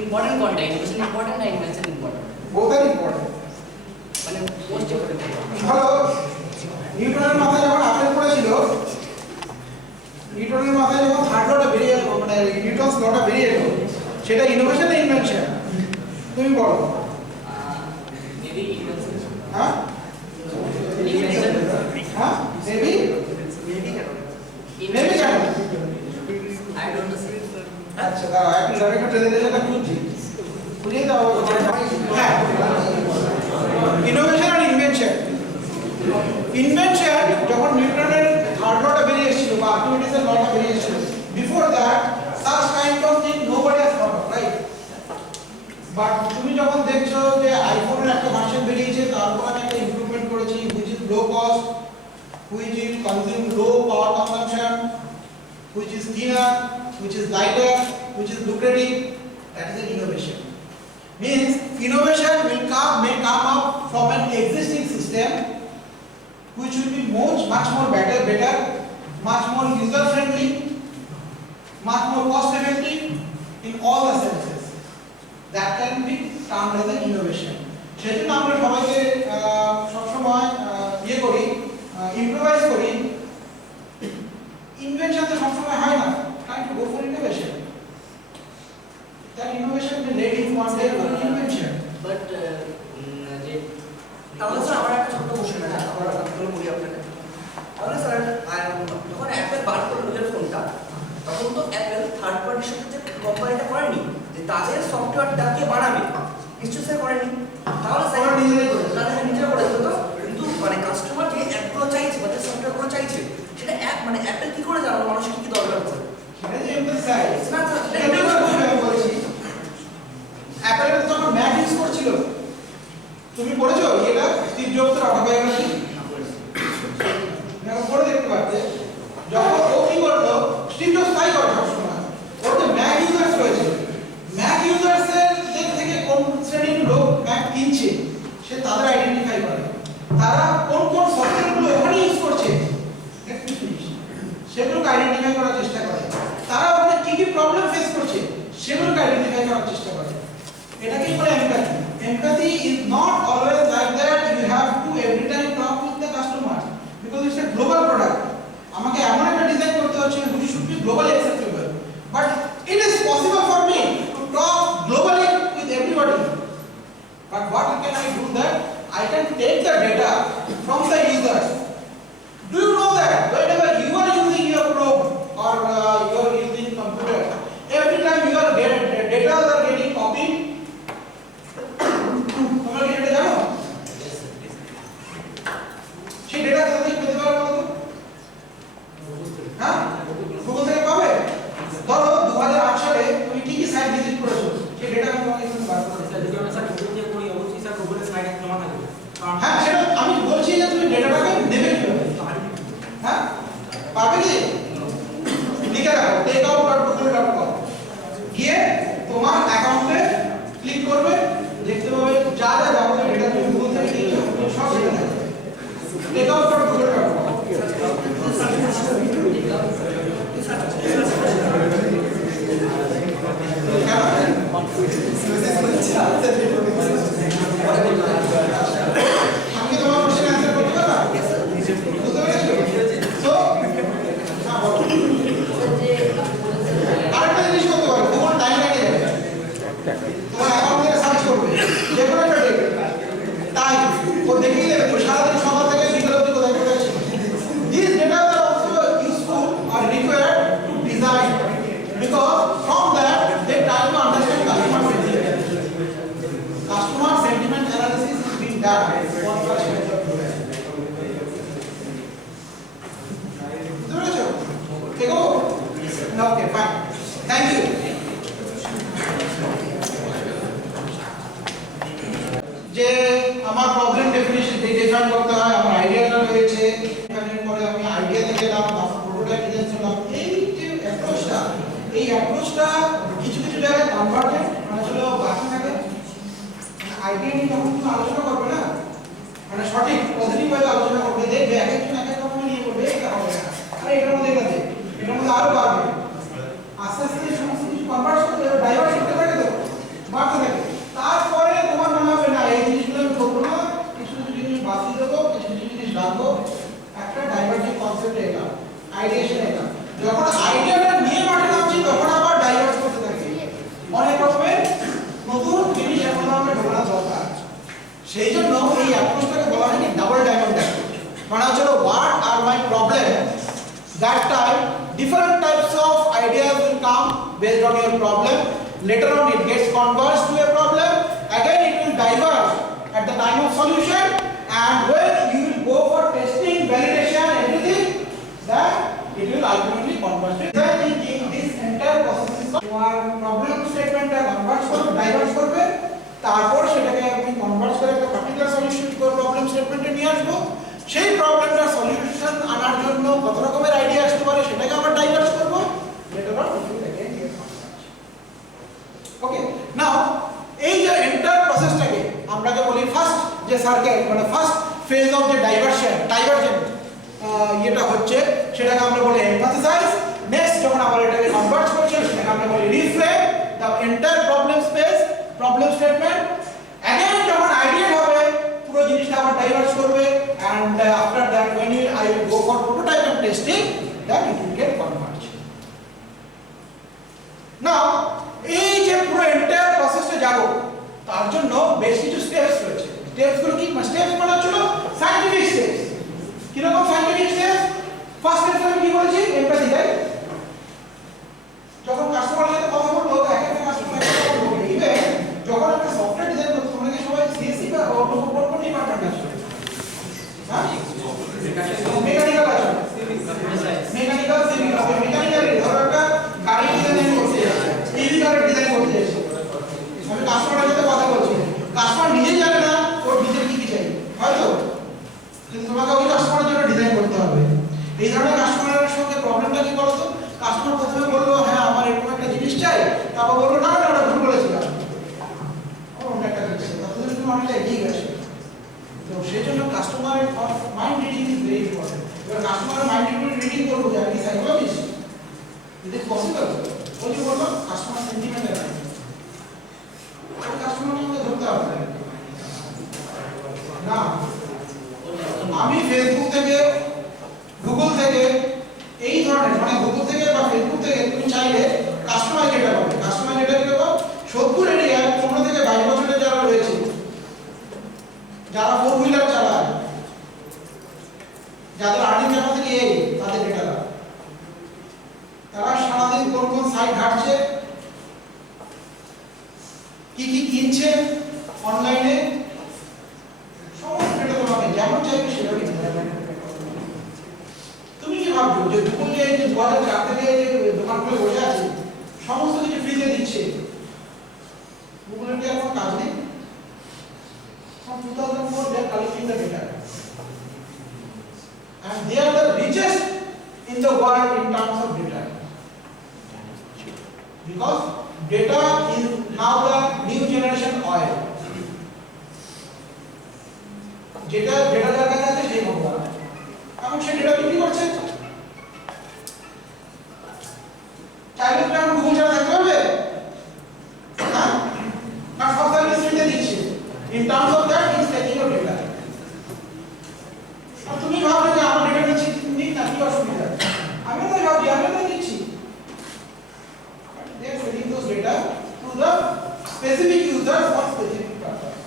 ইম্পর্টেন্ট কোনটা? ইনোভেশন ইম্পর্টেন্ট না invention important? both are important. মানে মোস্ট ইম্পর্টেন্ট। ধরো নিউটনের মাথায় যখন আপেল পড়েছিল, নিউটনের মাথায় যখন থার্ড লটা বেরিয়ে গেল, মানে নিউটনস লটা বেরিয়ে গেল, সেটা ইনোভেশন না ইনভেনশন? তুমি বলো। Maybe invention. হ্যাঁ Invention. হ্যাঁ মেবি মেবি কেন? I don't know. আচ্ছা দাঁড়াও, একটু ডাইরেক্ট প্রেজেন্টেশনটা খুঁজছি, বুঝিয়ে দাও। হ্যাঁ, ইনোভেশন আর ইনভেনশন। ইনভেনশন যখন নিউটনের থার্ড লটা বেরিয়ে এসেছিল বা আর্কিমিডিসের লটা বেরিয়ে এসেছিল, before that such kind of thing nobody has thought of, right? But তুমি যখন দেখছো যে আইফোনের একটা ভার্সন বেরিয়েছে, তারপর আমি একটা ইমপ্রুভমেন্ট করেছি which is low cost, which is consume low power consumption, which is thinner, which is lighter, which is lucrative, that is an innovation. Means innovation may come up from an existing system which will be much more better, much more user friendly, much more cost effective in all the senses. That can be termed as an innovation. সেজন্য আমরা সবাইকে সবসময় ইয়ে করি, ইম্প্রোভাইজ করি। ইনভেনশন তো সবসময় হয় না, trying to go for innovation. That innovation will lead in one day to invention. But তাহলে স্যার আমার একটা ছোট্ট কোশ্চেন আছে, আমার কথাগুলো বলি আপনাকে। তাহলে স্যার যখন অ্যাপেল বার করলো নিজের ফোনটা, তখন তো অ্যাপেল থার্ড পার্টির সাথে যে কোম্পানিটা করেনি যে তাদের সফটওয়্যারটাকে বানাবে, নিশ্চয়ই স্যার করেনি। তাহলে স্যার নিজেরাই করে, তাহলে নিজেরা করে দিত। কিন্তু মানে কাস্টমার যে অ্যাপগুলো চাইছে বা যে সফটওয়্যারগুলো চাইছে, সেটা অ্যাপ মানে অ্যাপেল কি করে জানো মানুষের কি দরকার পড়ে? সেটা যে এমফাসাইজ না স্যার, আমি বলছি, অ্যাপেল যখন ম্যাক ইউজ করছিল, তুমি পড়েছো এটা স্টিভ জবসের অটোবায়োগ্রাফি? না, পড়ে দেখতে পারতে। যখন ও কি করলো, স্টিভ জবস তাই করে সবসময়, ওর যে ম্যাক ইউজার্স রয়েছে, ম্যাক ইউজার্সের থেকে কোন শ্রেণীর লোক ম্যাক কিনছে সে তাদের আইডেন্টিফাই করে, তারা কোন কোন সফটওয়্যারগুলো ওখানে ইউজ করছে সেগুলোকে আইডেন্টিফাই করার চেষ্টা করে, তারা ওখানে কি কি প্রবলেম ফেস করছে সেগুলোকে আইডেন্টিফাই করার চেষ্টা করে। এটাকেই বলে empathy. Empathy is not always like that you have to every time talk with the customer, because it's a global product. আমাকে এমন একটা ডিজাইন করতে হচ্ছে which should be globally acceptable, but it is possible for me to talk globally with everybody. But what can I do that? I can take the data from the users. Do you know that whenever you are using your probe or you are using computer, every time your data are getting copied, তোমরা কি এটা জানো? সেই ডেটা কোথা থেকে পেতে পারো বলো তো? হ্যাঁ, গুগল থেকে পাবে। ধরো 2008 সালে তুমি কি কি সাইট ভিজিট করেছো, সেই ডেটা আমি তোমাকে এখানে বার করে দিচ্ছি। যদি আমরা স্যার গুগল দিয়ে করি, অবশ্যই স্যার গুগলের সাইটে জমা থাকবে। হ্যাঁ, সেটা আমি বলছি যে তুমি ডেটাটাকে নেবে কিভাবে। হ্যাঁ, পাবে কি? লিখে রাখো takeout.google.com, গিয়ে তোমার অ্যাকাউন্টে ক্লিক করবে, দেখতে পাবে যা যা যাবতীয় ডেটা তুমি গুগল থেকে নিয়েছো সব ডেটা থাকবে। takeout.google.com। আমি তোমার কোশ্চেন অ্যানসার করতে পারলাম? বুঝতে পেরেছো? সো আরেকটা জিনিস করতে পারো, গুগল টাইমলাইনে যাবে, তোমার অ্যাকাউন্ট থেকে সার্চ করবে যে কোনো একটা ডেট, টাইম, ও দেখিয়ে দেবে তুমি সারাদিন সকাল থেকে বিকেল অবধি কোথায় কোথায় ছিল। These data are also useful or required to design, because from that they try to understand customer sentiment. Customer sentiment analysis is being done for such kinds of programs. বুঝতে পেরেছো? ঠিক আছে? Okay, fine. Thank you. যে আমার problem definition define করতে হয়, আমার আইডিয়াটা রয়েছে, এখানে পরে আমি আইডিয়াতে গেলাম, তারপর প্রোটোটাইপ ডিজাইন করলাম। এই যে অ্যাপ্রোচটা কিছু কিছু জায়গায় কনভার্টেড, মানে হলো বাকি থাকে। আইডিয়া নিয়ে যখন তুমি আলোচনা করবে না, মানে সঠিক পজিটিভ ওয়েতে আলোচনা করবে, দেখবে এক একজন এক এক রকম নিয়ে করবে, এটা হবে না, আরে এটার মধ্যে এটা দেখ, এটার মধ্যে আরো বাড়বে। আস্তে আস্তে সমস্ত কিছু কনভার্ট করতে হবে, ডাইভার্ট করতে থাকে, তো বাড়তে থাকে। তারপরে তোমার মনে হবে না এই জিনিসগুলো আমি করবো না, কিছু কিছু জিনিস বাদ দিয়ে দেবো, কিছু কিছু জিনিস রাখবো, একটা ডাইভার্জিং কনসেপ্টে এলাম, আইডিয়েশনে এলাম। যখন সেই জন্য এই অ্যাপ্রোচটাকে বলা হয় কি ডাবল ডায়মন্ড অ্যাপ্রোচ। মানে হচ্ছে what are my problem, that time different types of ideas will come based on your problem. Later on it gets converged to a problem, again it will diverge at the time of solution, and when you will go for testing, validation, everything, that it will ultimately converge to design thinking. This entire process is তোমার problem statement টা converge করবে, diverge করবে, তারপর সেটাকে আমি converge করে একটা particular solution করে problem statement এ নিয়ে আসবো। সেই প্রবলেমটার সলিউশন আনার জন্য কত রকমের আইডিয়া আসতে পারে সেটাকে আমরা ডাইভার্স করব। Later on it will again get okay. Now এই যে এন্টায়ার প্রসেসটাকে আমরাকে বলি ফার্স্ট যে সার্কেল, মানে ফার্স্ট ফেজ অফ যে ডাইভারজেন্ট এটা হচ্ছে, সেটাকে আমরা বলি এমফাসিসাইজ। নেক্সট যখন আমরা এটাকে কনভার্ট করছি সেটাকে আমরা বলি reframe the entire problem space, problem statement. Again যখন আইডিয়া হবে পুরো জিনিসটা আবার ডাইভার্স করবে, and after that when I will go for prototype and testing, that it will get converged. Now এই যে পুরো এন্টায়ার প্রসেসটা যাব তার জন্য বেশ কিছু স্টেপস রয়েছে। স্টেপস গুলো কি? স্টেপস মানে হচ্ছে সায়েন্টিফিক স্টেপস। কি রকম সায়েন্টিফিক স্টেপস? ফার্স্ট স্টেপ আমি কি বলেছি? Empathy, right? যখন কাস্টমারের সাথে কথা বলবো এক একটা কাস্টমার একটা কথা বলবে, ইভেন যখন একটা সফটওয়্যার ডিজাইন করতে তোমরা কি সবাই সিএসসি বা কোন ডিপার্টমেন্ট আছে? হ্যাঁ, মেকানিক্যাল আছে, মেকানিক্যাল সিভিল আছে। মেকানিক্যাল ধরো একটা গাড়ি ডিজাইন করতে যাচ্ছে, টিভি গাড়ি ডিজাইন করতে যাচ্ছে, আমি কাস্টমারের সাথে কথা বলছি, কাস্টমার নিজে জানে না ওর ভিতরে কি কি চাই, হয়তো কিন্তু তোমাকে ওই কাস্টমারের জন্য ডিজাইন করতে হবে। এই ধরনের কাস্টমারের সঙ্গে প্রবলেমটা কি বলতো? কাস্টমার প্রথমে বললো হ্যাঁ আমার এরকম একটা জিনিস চাই, তারপর বললো না না ওটা ভুল বলেছিলাম, অন্য একটা জিনিস, তাহলে তুমি অনেকটা এগিয়ে গেছো। তো সেই জন্য কাস্টমারের mind reading is very important. এবার কাস্টমারের মাইন্ড রিডিং করবো যে আমি সাইকোলজিস্ট, ইট ইজ পসিবল। ওই যে বললাম কাস্টমার সেন্টিমেন্ট অ্যানালাইসিস, ওই কাস্টমারকে আমাকে ধরতে হবে না। আমি ফেসবুক থেকে, গুগল থেকে, এই ধরনের মানে গুগল থেকে বা ফেসবুক থেকে তুমি চাইলে কাস্টমার ডেটা পাবে। কাস্টমার ডেটা কি পাবো? 70 এরিয়ায় 15 থেকে 22 বছরের যারা রয়েছে, যারা ফোর হুইলার চালায়, যাদের আর্নিং ক্যাপাসিটি এই, তাদের ডেটা দাও। তারা সারাদিন কোন কোন সাইট ঘাটছে, কি কি কিনছে অনলাইনে, সমস্ত ডেটা তোমাকে যেমন চাইবে সেটা দিতে হবে। তুমি কি ভাবছো যে গুগল যে 2004 থেকে যে দোকান খুলে বসে আছে সমস্ত কিছু ফ্রিতে দিচ্ছে, গুগলের কি এখন কাজ নেই? From 2004 they are collecting the data, and they are the richest in the world in terms of data, because data is now the new generation oil. যেটা ডেটা যার কাছে আছে সেই ভগবান, এখন সে ডেটা বিক্রি করছে। চাইলে তুমি এখন গুগল ছাড়া থাকতে পারবে না, কারণ সব সার্ভিস ফ্রিতে দিচ্ছে। In terms of that, he is taking your data. আর তুমি ভাবো যে আমার ডেটা নিচ্ছি, তুমি না কি অসুবিধা? আমি তো ভাবছি আমি তো নিচ্ছি। They are selling those data to the specific user for specific purpose.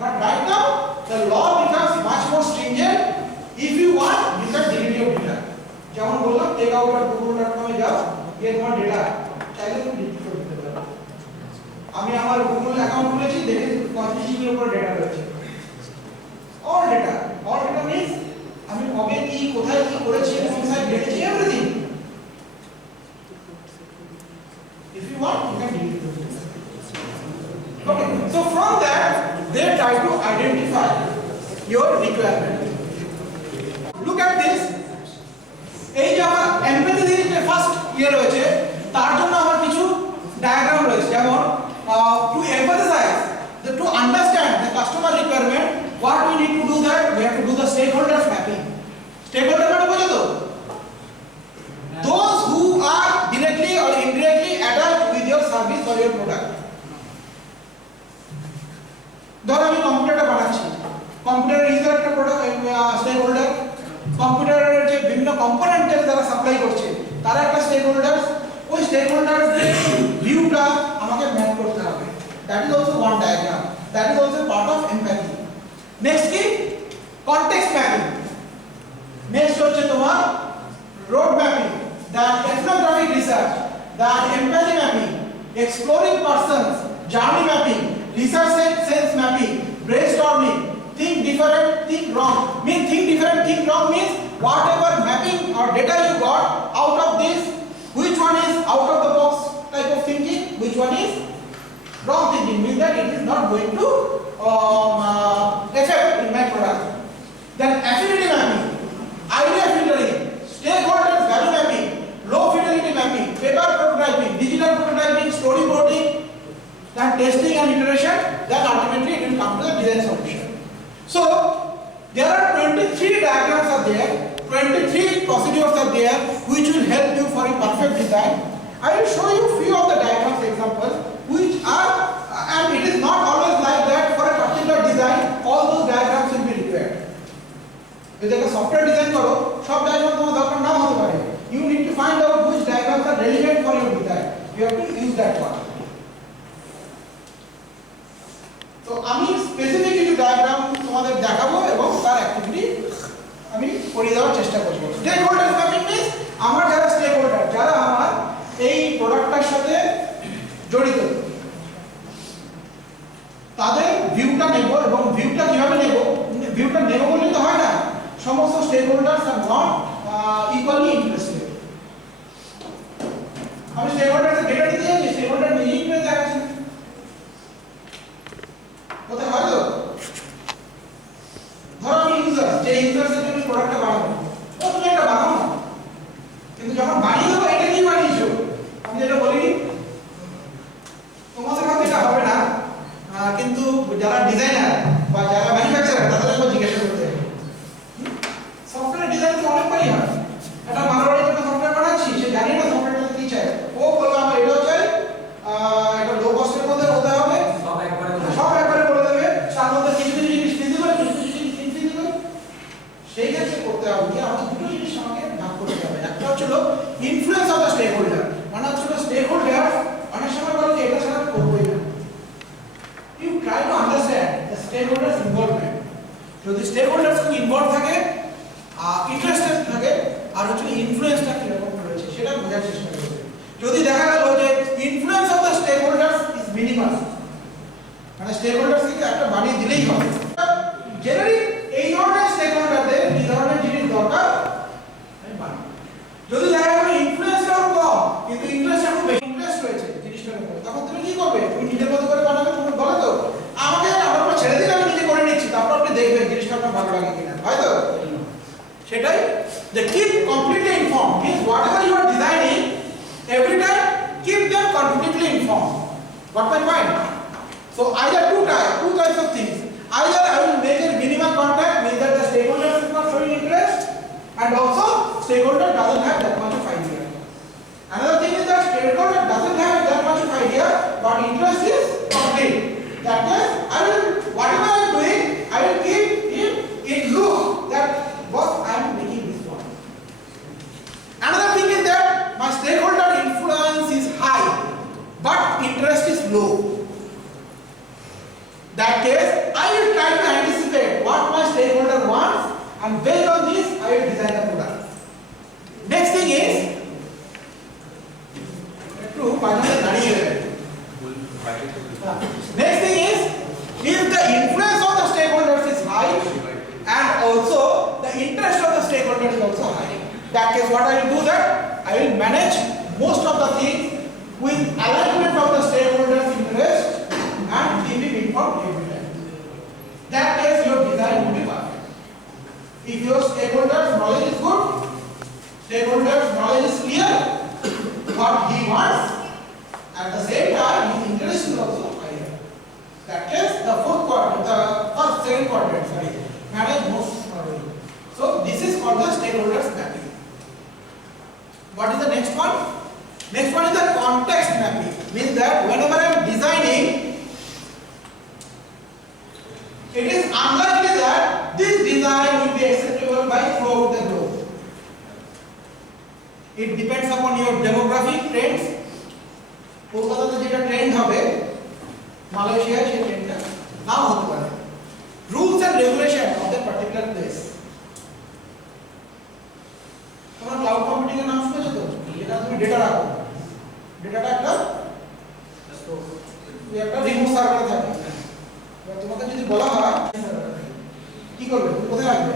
But right now, the law becomes much more stringent. If you want, you can delete your data. যেমন বললাম, take out at google.com এ যাও, গিয়ে তোমার ডেটা চাইলে তুমি ডিলিট করে দিতে পারো। আমি আমার গুগল অ্যাকাউন্ট খুলেছি, দেখে 35 জিবির উপর ডেটা রয়েছে। অল ডেটা মিন্স আমি কবে কি কোথায় কি করেছি, কোন সাইট দেখেছি, everything. If you want, you can delete those data. Okay, so from that, they try to identify your requirement. Look at this. এই যে আমার এমপ্যাথি যে ফার্স্ট ইয়ার রয়েছে, তার জন্য আমার কিছু ডায়াগ্রাম রয়েছে। যেমন to empathize, to understand the customer requirement, what we need to do that, we have to do the stakeholders mapping. Stakeholder মানে বোঝো তো? Those who are directly or indirectly attached with your service or your product. ধরো আমি কম্পিউটারটা বানাচ্ছি, কম্পিউটারের ইউজার একটা product stake holder, কম্পিউটারের যে বিভিন্ন কম্পোনেন্ট যারা সাপ্লাই করছে তারা একটা স্টেক হোল্ডার, ওই স্টেক হোল্ডারদের ভিউটা আমাকে ম্যাপ করতে হবে। That is also one diagram. That is also part of empathy. Next is context mapping. Next হচ্ছে তোমার road mapping, the ethnographic research, the empathy mapping, exploring persons, journey mapping, research sense mapping, brainstorming, think different, think wrong. Think different, think wrong means whatever mapping or data you got out of this, which one is out of the box type of thinking, which one is wrong thinking, means that it is not going to affect in my product. Then affinity mapping, idea filtering, stakeholders value mapping, low fidelity mapping, paper prototyping, digital prototyping, storyboarding, then testing and iteration, then ultimately it will come to the design solution. So there are 23 diagrams are there, 23 procedures are there which will help you for a perfect design. I will show you few of the diagrams examples which are, and it is not always like that for a particular design all those diagrams will be required. যদি একটা software design করো সব ডায়াগ্রাম তোমার দরকার নাও হতে পারে, you need to find out which diagrams are relevant for your design. You have to use that one. তো আমি স্পেসিফিক কিছু ডায়াগ্রাম তোমাদের দেখাবো এবং তার অ্যাক্টিভিটি আমি করিয়ে দেওয়ার চেষ্টা করব। স্টেক হোল্ডার ম্যাপিং মিন্স আমার যারা স্টেক হোল্ডার, যারা আমার এই প্রোডাক্টটার সাথে জড়িত, তাদের ভিউটা নেব এবং ভিউটা কিভাবে নেব, ভিউটা নেব বললে তো হয় না, সমস্ত stakeholders are not equally interested. আমি স্টেক হোল্ডারকে ডেটা দিতে যাচ্ছি, স্টেক হোল্ডার নিজেই ইন্টারেস্ট দেখাচ্ছে কোথায় হয় তো। ধরো আমি ইউজার, যে ইউজারদের জন্য প্রোডাক্টটা বানাবো, ও তুমি একটা বানাও না, কিন্তু যখন বানিয়ে দেবো এটা কি বানিয়েছো, আমি যেটা বলিনি তোমাদের হাতে এটা হবে না, কিন্তু যারা ডিজাইনার বা যারা ম্যানুফ্যাকচারার তাদের একবার জিজ্ঞাসা করতে হবে। সফটওয়্যার ডিজাইন তো অনেকবারই হয়, একটা মারোয়ারি একটা সফটওয়্যার বানাচ্ছি, সে জানি না সফটওয়্যারটা কি চায়, ও বলবে আমার এটাও চাই, এটা লো কস্টের মধ্যে হতে হবে, সব একবারে করে দেবে, তার মধ্যে কিছু কিছু জিনিস ফিজিবল, কিছু কিছু জিনিস ইনফিজিবল, সেই ক্ষেত্রে করতে হবে কি আমাকে দুটো জিনিস আমাকে ভাগ করতে হবে। একটা হচ্ছে influence of the stakeholder, মানে হচ্ছে স্টেক হোল্ডার অনেক সময় বলে যে এটা ছাড়া করবোই না। You try to understand the stakeholders involvement. যদি stakeholders কি ইনভলভ থাকে, ইন্টারেস্টেড থাকে, আর হচ্ছে ইনফ্লুয়েন্সটা কিরকম রয়েছে সেটা বোঝার চেষ্টা করবে। যদি দেখা গেল যে influence of the stakeholders is minimal, মানে স্টেকহোল্ডার্স থেকে একটা বানিয়ে দিলেই হবে, জেনারেলি এই ধরনের স্টেকহোল্ডারদের এই ধরনের জিনিস দরকার আমি বানাই। যদি দেখা গেল ইনফ্লুয়েন্সটা কম কিন্তু ইন্টারেস্ট খুব বেশি ইন্টারেস্ট রয়েছে জিনিসটার উপরে, তখন তুমি কি করবে, তুমি নিজের মতো করে বানাবে। তুমি বলো তো আমাকে আমার উপর ছেড়ে দিলে আমি নিজে করে নিচ্ছি, তারপর আপনি দেখবেন জিনিসটা আপনার ভালো লাগে কিনা, হয়তো সেটাই। যে keep completely inform means whatever you are designing every time keep them completely informed. Got my point? So either two types of things, either I will make a minimal contact, means that the stakeholder is not showing interest, and also stakeholder doesn't have that much of idea. Another thing is that stakeholder doesn't have that much of idea but interest is complete. That means I will, whatever I am doing, I will keep him in loop that what I am making this one. Another thing is that my stakeholder influence is high but interest is low. That case I will try to anticipate what my stakeholder wants and based on this I will design the product. Next thing is next thing is if the influence of the stakeholders is high and also the interest of the stakeholders is also high. That case what I will do that I will manage most of the things with alignment of the stakeholders interest and keeping informed every time. That case your design will be perfect. If your stakeholders knowledge is good, stakeholders knowledge is clear what he wants, at the same time his interest is also higher. That case the fourth quadrant, the first second quadrant, sorry, manage most thoroughly. So this is called the stakeholders mapping. What is the next one? Next one is the context mapping. Means that whenever I am designing, it is unlikely that this design will be acceptable by throughout the globe. It depends upon your demographic trends. কলকাতাতে যেটা ট্রেন্ড হবে মালয়েশিয়ায় সেই ট্রেনটা নাও হতে পারে। Rules and regulation of the particular place. তোমরা ক্লাউড কম্পিউটিং এর নাম শুনেছো তো? যেটা তুমি ডেটা রাখো, ডেটাটা একটা রিমোট সার্ভারে থাকে। এবার তোমাকে যদি বলা হয় কি করবে, তুমি কোথায় রাখবে?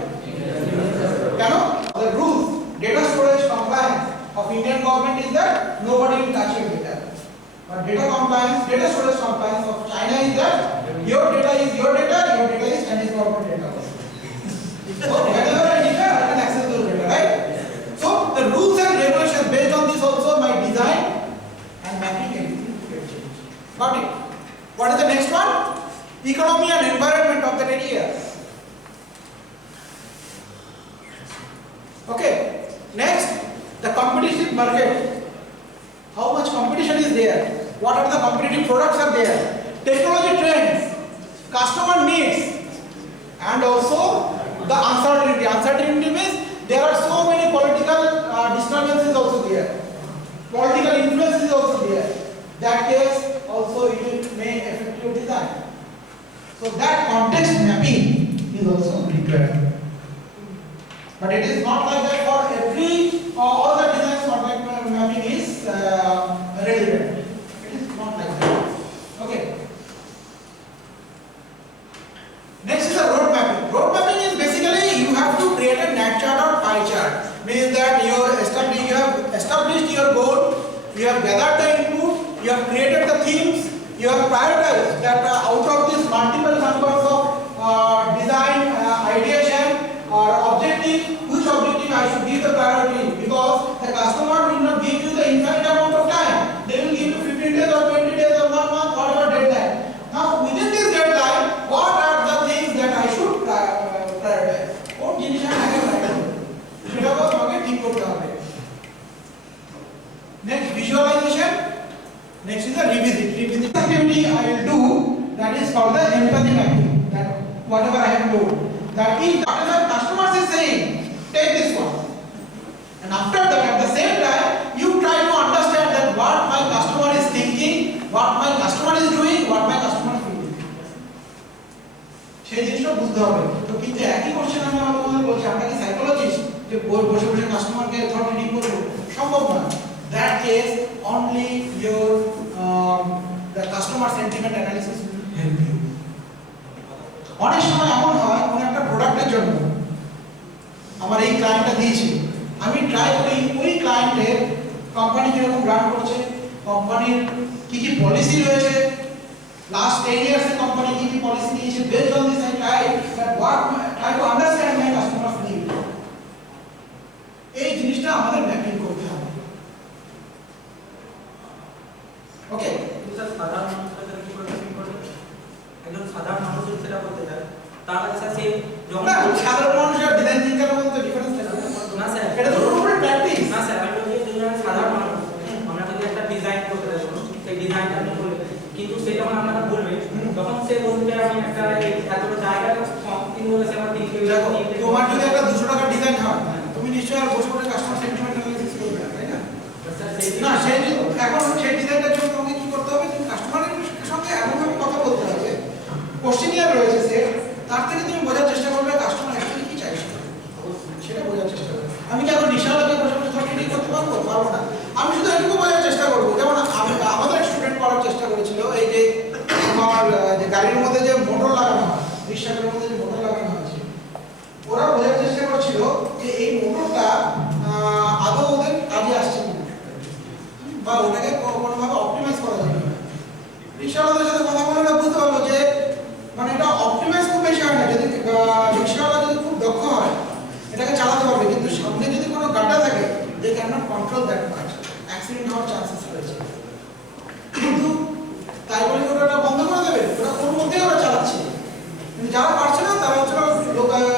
কেন? The rules, data storage compliance of Indian government is that nobody will touch your data. But data compliance, data storage compliance of China is that your data is your data is Chinese government data. So whenever I need that, I can access those data, right? So the rules and regulations based on this also my design and mapping everything get changed. Got it? What is the next one? Economy and environment of that area. Okay. Next, the competitive market. How much competition is there? What are the competitive products are there? Technology trends, customer needs, and also the uncertainty. Uncertainty means there are so many political disturbances also there. Political influence is also there. That case also it may affect your design. So that context mapping is also required. But it is not like that for every all the designs context mapping is relevant. It is not like that. Okay. Next is the road mapping. Road mapping is basically you have to create a net chart or pie chart. Means that you have established your goal, you have gathered the input, you have created the themes, you have prioritized that out of these multiple numbers of design, ideation or objective, which objective I should give the priority, because the customer will not give you the infinite amount of time. They will give you 15 days or 20 days or 1 month, whatever deadline. Now within this deadline, what are the things that I should prioritize? What জিনিস আমি আগে prioritize করব, সেটাও আমাকে ঠিক করতে হবে। Next, visualization. Next is the revisit. Revisit activity I will do, that is called the empathy mapping. That whatever I have told, that if whatever customers is saying, take this one, and after that at the same time you try to understand that what my customer is thinking, what my customer is doing, what my customer is feeling. সেই জিনিসটা বুঝতে হবে। তো কিন্তু একই কোশ্চেন আমি তোমাদের বলছি, আমরা কি সাইকোলজিস্ট যে বসে বসে কাস্টমারকে থট রিডিং করব? সম্ভব না। That case only your the customer sentiment analysis will help you. অনেক সময় এমন হয় কোন একটা প্রোডাক্টের জন্য আমার এই ক্লায়েন্টটা দিয়েছি, আমি ট্রাই করি ওই ক্লায়েন্টের কোম্পানি কিরকম রান করছে, কোম্পানির কি কি পলিসি রয়েছে, লাস্ট 10 years এর কোম্পানি কি কি পলিসি নিয়েছে, based on this I try to understand my কাস্টমারস নিড। এই জিনিসটা আমাদের ম্যাপিং করতে হবে। ওকে, সাধারণ মানুষের কি করে একজন সাধারণ মানুষ যদি সেটা করতে চায় তার কাছে সে যখন সাধারণ মানুষের ডিজাইন থিঙ্কারের মধ্যে তো ডিফারেন্স থাকে না স্যার, এটা তো পুরোপুরি প্র্যাকটিস না স্যার। আমি বলছি যে সাধারণ মানুষ আমরা যদি একটা ডিজাইন করতে চাই, সেই ডিজাইনটা আমি বলি, কিন্তু সে যখন আপনারা বলবে তখন সে বলবে আমি একটা এতটা জায়গা কম, কিন্তু বলে সে আমার 3 কেজি তোমার যদি একটা 200 টাকা ডিজাইন হয়, তুমি নিশ্চয়ই আর বসে বসে কাস্টমার সেন্টিমেন্ট অ্যানালিসিস করবে না, তাই না? না, সেই এখন সেই ডিজাইনটার জন্য তোমাকে কি করতে হবে, তুমি কাস্টমারের সঙ্গে এমনভাবে কথা বলতে হবে, কোশ্চেনিয়ার রয়েছে সে, তার থেকে তুমি বোঝার চেষ্টা করবে কাস্টমার অ্যাকচুয়ালি কি চাইছে, সেটা বোঝার চেষ্টা করবে। আমি কি এখন নিশালাকে বসে বসে থট রিডিং করতে পারবো? পারবো না। আমি শুধু এটুকু বোঝার চেষ্টা করবো, যেমন আমাদের স্টুডেন্ট করার চেষ্টা করেছিল এই যে আমার যে গাড়ির মধ্যে যে মোটর লাগানো হয়, রিক্সার মধ্যে যে মোটর লাগানো হয়েছে, ওরা বোঝার চেষ্টা করছিল যে এই মোটরটা আদৌ ওদের কাজে আসছে কিনা, বা ওটাকে কোনোভাবে অপটিমাইজ করা যাবে না। রিক্সাওয়ালাদের সাথে কথা বলে ওরা বুঝতে পারলো যে মানে এটা অপটিমাইজ খুব বেশি হয় না, যদি রিক্সাওয়ালা যদি খুব দক্ষ হয় এটাকে চালাতে পারবে, কিন্তু সামনে যদি কোনো গাড্ডা থাকে they can not control that much, accident হওয়ার চান্সেস রয়েছে। কিন্তু তাই বলে ওটা বন্ধ করে দেবে? ওটা কোন মধ্যেই ওরা চালাচ্ছে, কিন্তু যারা পারছে না তারা হচ্ছে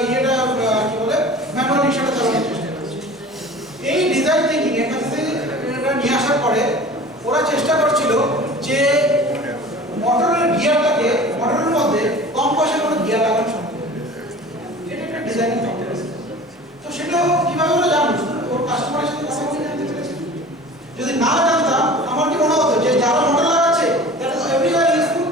ইয়েটা কি বলে ম্যানুয়াল রিক্সাটা চালানোর চেষ্টা করছে। এই ডিজাইন থিঙ্কিং এর কাছে এটা নিয়ে আসার পরে ওরা চেষ্টা করছিল যে মোটরের গিয়ারটাকে মোটরের মধ্যে কম পয়সায় কোনো গিয়ার লাগানো সম্ভব, এটা একটা ডিজাইনিং ফ্যাক্টর। তো সেটা কিভাবে ওরা জানো? ওর কাস্টমারের সাথে কথা বলে জানতে পেরেছে। যদি না জানতাম আমার কি মনে হতো যে যারা মোটর লাগাচ্ছে দ্যাট ইজ এভরিওয়্যার ইউজফুল,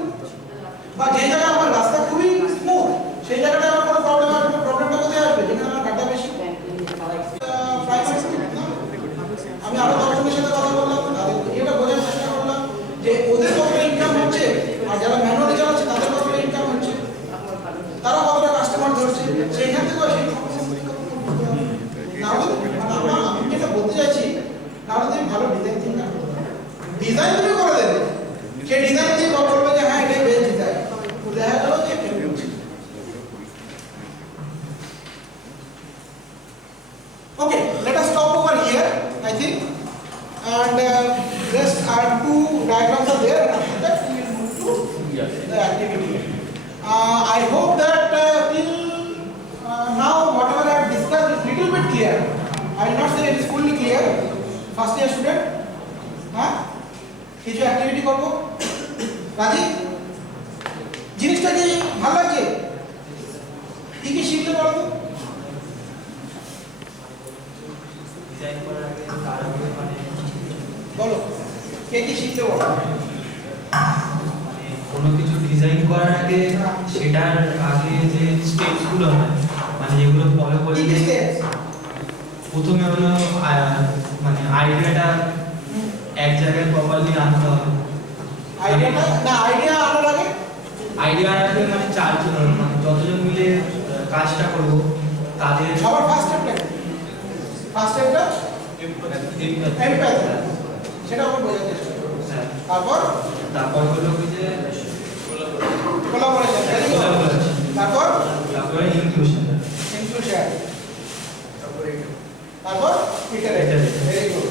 ভালো ডিজাইন থিঙ্কার হতে পারে। ডিজাইন তুমি করে দেবে, সে ডিজাইন দিয়ে বলবে যে হ্যাঁ এটাই বেস্ট ডিজাইন, তো দেখা গেল যে okay, let us stop over here, I think, and rest are two diagrams are there, and after that we will move to the activity. I hope that till now whatever I have discussed is little bit clear. I will not say it is fully clear. First year student, কিছু অ্যাক্টিভিটি করব, রাজি? জিনিসটা কি ভালো লাগছে? কি কি শিখতে পারো তো? বলো, কে কি শিখতে পারো? কোনো কিছু ডিজাইন করার আগে সেটার আগে যে স্টেপসগুলো হয়, মানে যেগুলো ফলো করে প্রথমে হলো মানে আইডিয়াটা এক জায়গায় প্রপারলি আনতে হবে। আইডিয়াটা না, আইডিয়া আনার আগে মানে চারজন, মানে যতজন মিলে কাজটা করবো তাদের সবার ফার্স্ট স্টেপটা এমপ্যাথি, সেটা আমরা বোঝার চেষ্টা করব। তারপর হলো কি যে কোলাবোরেশন, তারপরে ইনক্লুশন, তারপর ইটারেশন, ভেরি গুড।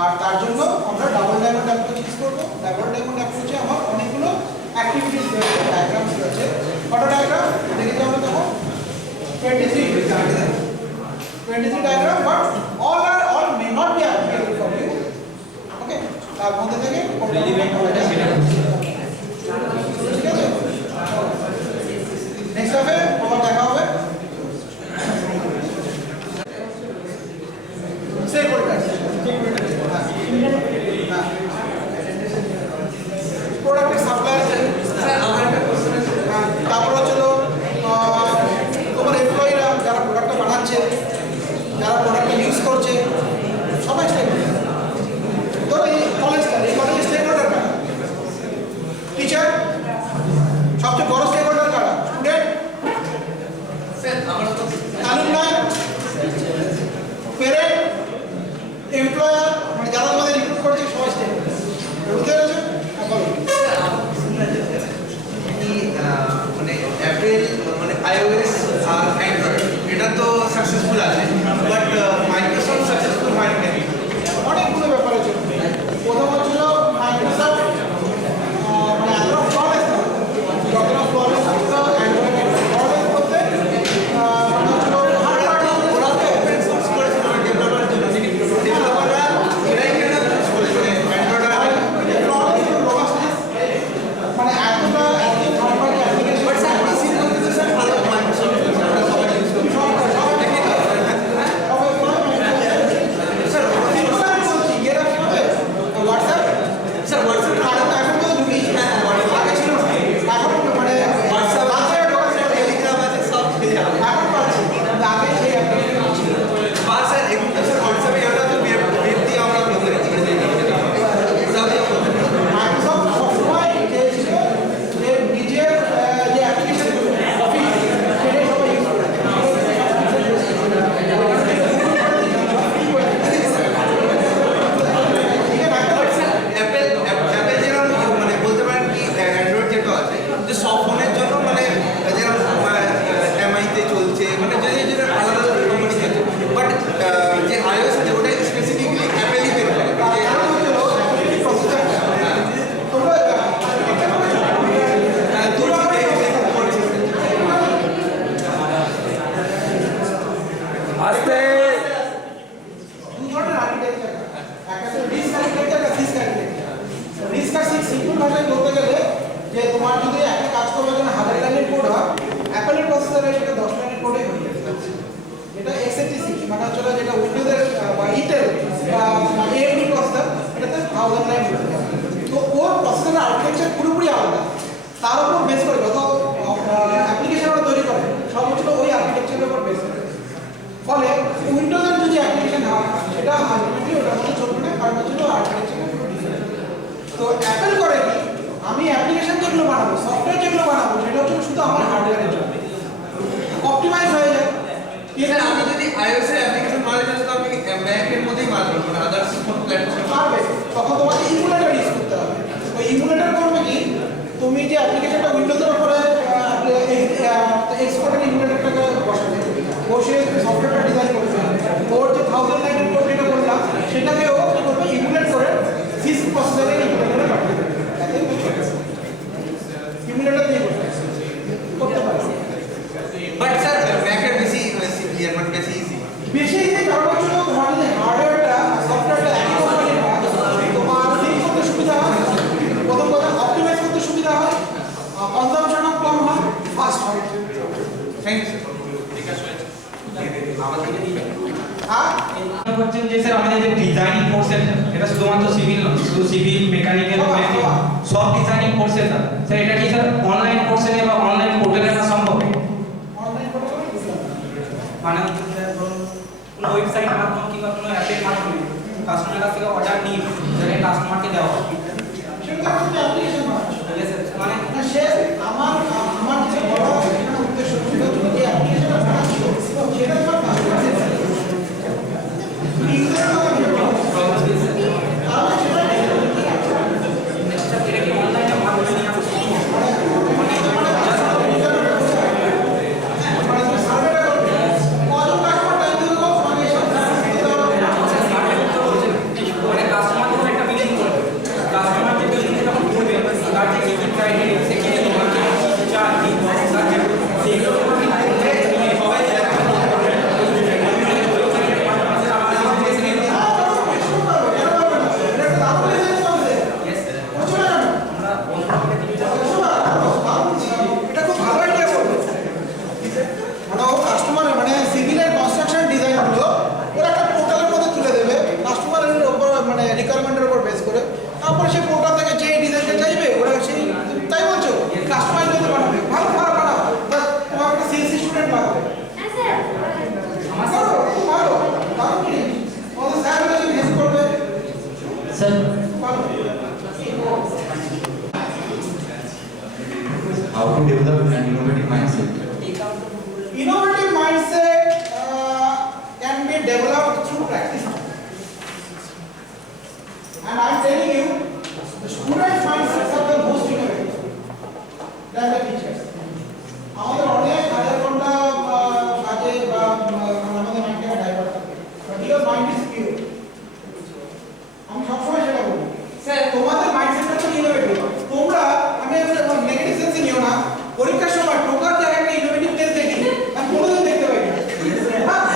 আর তার জন্য আমরা ডাবল ডায়মন্ড অ্যাপ্রোচ ইউজ করব। ডাবল ডায়মন্ড অ্যাপ্রোচে আমার অনেকগুলো অ্যাক্টিভিটিস রয়েছে, ডায়াগ্রামস রয়েছে। কত ডায়াগ্রাম দেখেছি আমরা তখন? 23 diagram, but all may not be applicable for you. Okay, তার মধ্যে থেকে রিলেভেন্ট হবে সেটা ঠিক আছে। নেক্সট হবে আবার দেখা হবে সেই প্রোডাক্ট প্রোডাক্টের সাপ্লায়ার। স্যার আমার একটা কোশ্চেন আছে। তারপর হচ্ছিল তোমার এমপ্লয়িরা যারা প্রোডাক্টটা বানাচ্ছে, যারা প্রোডাক্টটা ইউজ করছে, সবাই স্টেক ধরো এই কলেজের স্টেক হোল্ডার কারা? টিচার সবচেয়ে বড় স্টেক হোল্ডার কারা? স্টুডেন্ট, স্যার আমার অ্যালুমনাই, প্যারেন্ট, এমপ্লয়ার, মানে যারা তোমাদের রিক্রুট করছে সবাই স্টেক হোল্ডার। বুঝতে পেরেছো? স্যার আমার কোশ্চেন আছে কি মানে অ্যাপেল মানে iOS আর অ্যান্ড্রয়েড এটা তো সাকসেসফুল আছে, বাট মাইক্রোসফট সাকসেসফুল হয় না। অনেকগুলো ব্যাপার আছে। প্রথম হচ্ছিল মাইক্রোসফট মানে এতটা ফ্ললেস না, যতটা ফ্ললেস ছিল অ্যান্ড্রয়েড ফ্ললেস করতে মানে হচ্ছিল ওরা তো ওপেন সোর্স করেছে ডেভেলপারের জন্য, ডেভেলপাররা এরাই কেন ইউজ করেছে অ্যান্ড্রয়েড আর ফ্ললেস ছিল রোবাস্টনেস, মানে এতটা third party application. But sir পিসির মধ্যে তো স্যার ভালো মাইক্রোসফট আমরা সবাই ইউজ করি। হোয়াটসঅ্যাপ স্যার হোয়াটসঅ্যাপ এখন তো ঢুকি, আগে ছিল না, এখন মানে হোয়াটসঅ্যাপ আছে, টেলিগ্রাম আছে, সব খেয়ে যাবে। এখন পাচ্ছি, আগে সেই অ্যাপ্লিকেশন ছিল। বা স্যার এগুলো তো স্যার হোয়াটসঅ্যাপে এটা তো ওয়েব দিয়ে আমরা বলতে পারি মাইক্রোসফট সবসময় চেয়েছিল যে নিজের যে অ্যাপ্লিকেশনগুলো অফিস সেটাই সবাই ইউজ করে। অ্যাপেল যেরকম মানে বলতে পারেন কি অ্যান্ড্রয়েড যেটা আছে যে সব ফোনের জন্য মানে যেরকম এমআইতে চলছে, মানে যে যে আলাদা আলাদা কোম্পানি চলছে, বাট যে iOS আছে ওটা স্পেসিফিকলি অ্যাপেলই বের করে। আস্তে দু ধরনের আর্কিটেকচার, একটা হচ্ছে রিস্ক আর্কিটেকচার আর সিস্ক আর্কিটেকচার। রিস্ক আর সিস্ক সিম্পল ভাষায় বলতে গেলে যে তোমার যদি একটা কাজ করবার জন্য 1000 লাইনের কোড হয়, অ্যাপেলের প্রসেসরে সেটা 10 লাইনের কোডে হয়ে যাবে। এটা x86 মানে হচ্ছে যেটা উইন্ডোজের বা ইন্টেল বা AMD প্রসেসর, এটাতে 1000 লাইন হয়ে যাবে। তো ওর প্রসেসরের আর্কিটেকচার পুরোপুরি আলাদা। তার উপর বেস করে যত অ্যাপ্লিকেশন ওরা তৈরি করে সব হচ্ছে ওই আর্কিটেকচারের উপর বেস করে। ফলে উইন্ডোজের যদি অ্যাপ্লিকেশন হয় সেটা আলটিমেটলি ওটার মধ্যে চলবে না, কারণ হচ্ছে আর্কিটেকচার পুরো ডিফারেন্ট। তো অ্যাপেল করে কি, আমি অ্যাপ্লিকেশন যেগুলো বানাবো, সফটওয়্যার যেগুলো বানাবো, সেটা হচ্ছে শুধু আমার হার্ডওয়্যারের জন্য অপটিমাইজ হয়ে যায়। স্যার আমি যদি iOS এর অ্যাপ্লিকেশন বানাতে চাই তো আমি ম্যাকের মধ্যেই বানাবো, মানে আদার্স পারবে, তখন তোমাকে ইমুলেটর ইউজ করতে হবে। ওই ইমুলেটর করবে কি, তুমি যে অ্যাপ্লিকেশনটা উইন্ডোজের উপরে এক্সপোর্টের ইমুলেটরটাকে বসাবে, বসে সফটওয়্যারটা ডিজাইন করবে, ওর যে 1000 লাইনের কোড যেটা বললাম সেটাকেও কি করবে, ইমুলেট করে সিস প্রসেসরে ইমুলেটরে পাঠাবে। ইমুলেটর দিয়ে করতে পারে। But sir, bracket বেশি clear, but বেশি easy. বেশি ইজি কারণ হচ্ছে তোমার যদি হার্ডওয়্যারটা সফটওয়্যারটা একই কোম্পানির হয়, তোমার ঠিক করতে সুবিধা হয়, প্রথম কথা অপটিমাইজ করতে সুবিধা হয়, কনজাম্পশনও কম হয়, ফাস্ট হয়। Thank you sir. বলছেন যে স্যার আমাদের যে ডিজাইনিং কোর্সের এটা শুধুমাত্র সিভিল নয়, শুধু সিভিল মেকানিক্যাল সব ডিজাইনিং কোর্সে স্যার স্যার এটা কি স্যার অনলাইন কোর্সে বা অনলাইন পোর্টালে না সম্ভব? অনলাইন করতে মানে হচ্ছে স্যার ধরুন কোনো ওয়েবসাইট মাধ্যমে কিংবা কোনো অ্যাপের মাধ্যমে কাস্টমারের কাছ থেকে অর্ডার নিয়ে সেটা কাস্টমারকে দেওয়া হয়। সেটা হচ্ছে অ্যাপ্লিকেশন মানে সে আমার যে বড় উদ্দেশ্য ছিল তুমি যে অ্যাপ্লিকেশনটা বানাচ্ছো সেটা তোমার কাস্টমারকে how to develop an innovative mindset. Innovative mindset can be developed through practice. And I'm telling you, the students' mindsets are the most innovative than the teachers. আমাদের অনেক হাজার ঘন্টা কাজে বা আমাদের মাইন্ডকে ডাইভার্ট থাকে, but your mind is pure. আমি সবসময় সেটা বলি স্যার, তোমাদের মাইন্ডসেটটা তো ইনোভেটিভ। তোমরা আমি নেগেটিভ সেন্সে নিও না, পরীক্ষার সময় টোকার জায়গায় একটা ইনোভেটিভ টেস্ট দেখি, আমি কোনোদিন দেখতে পাই না।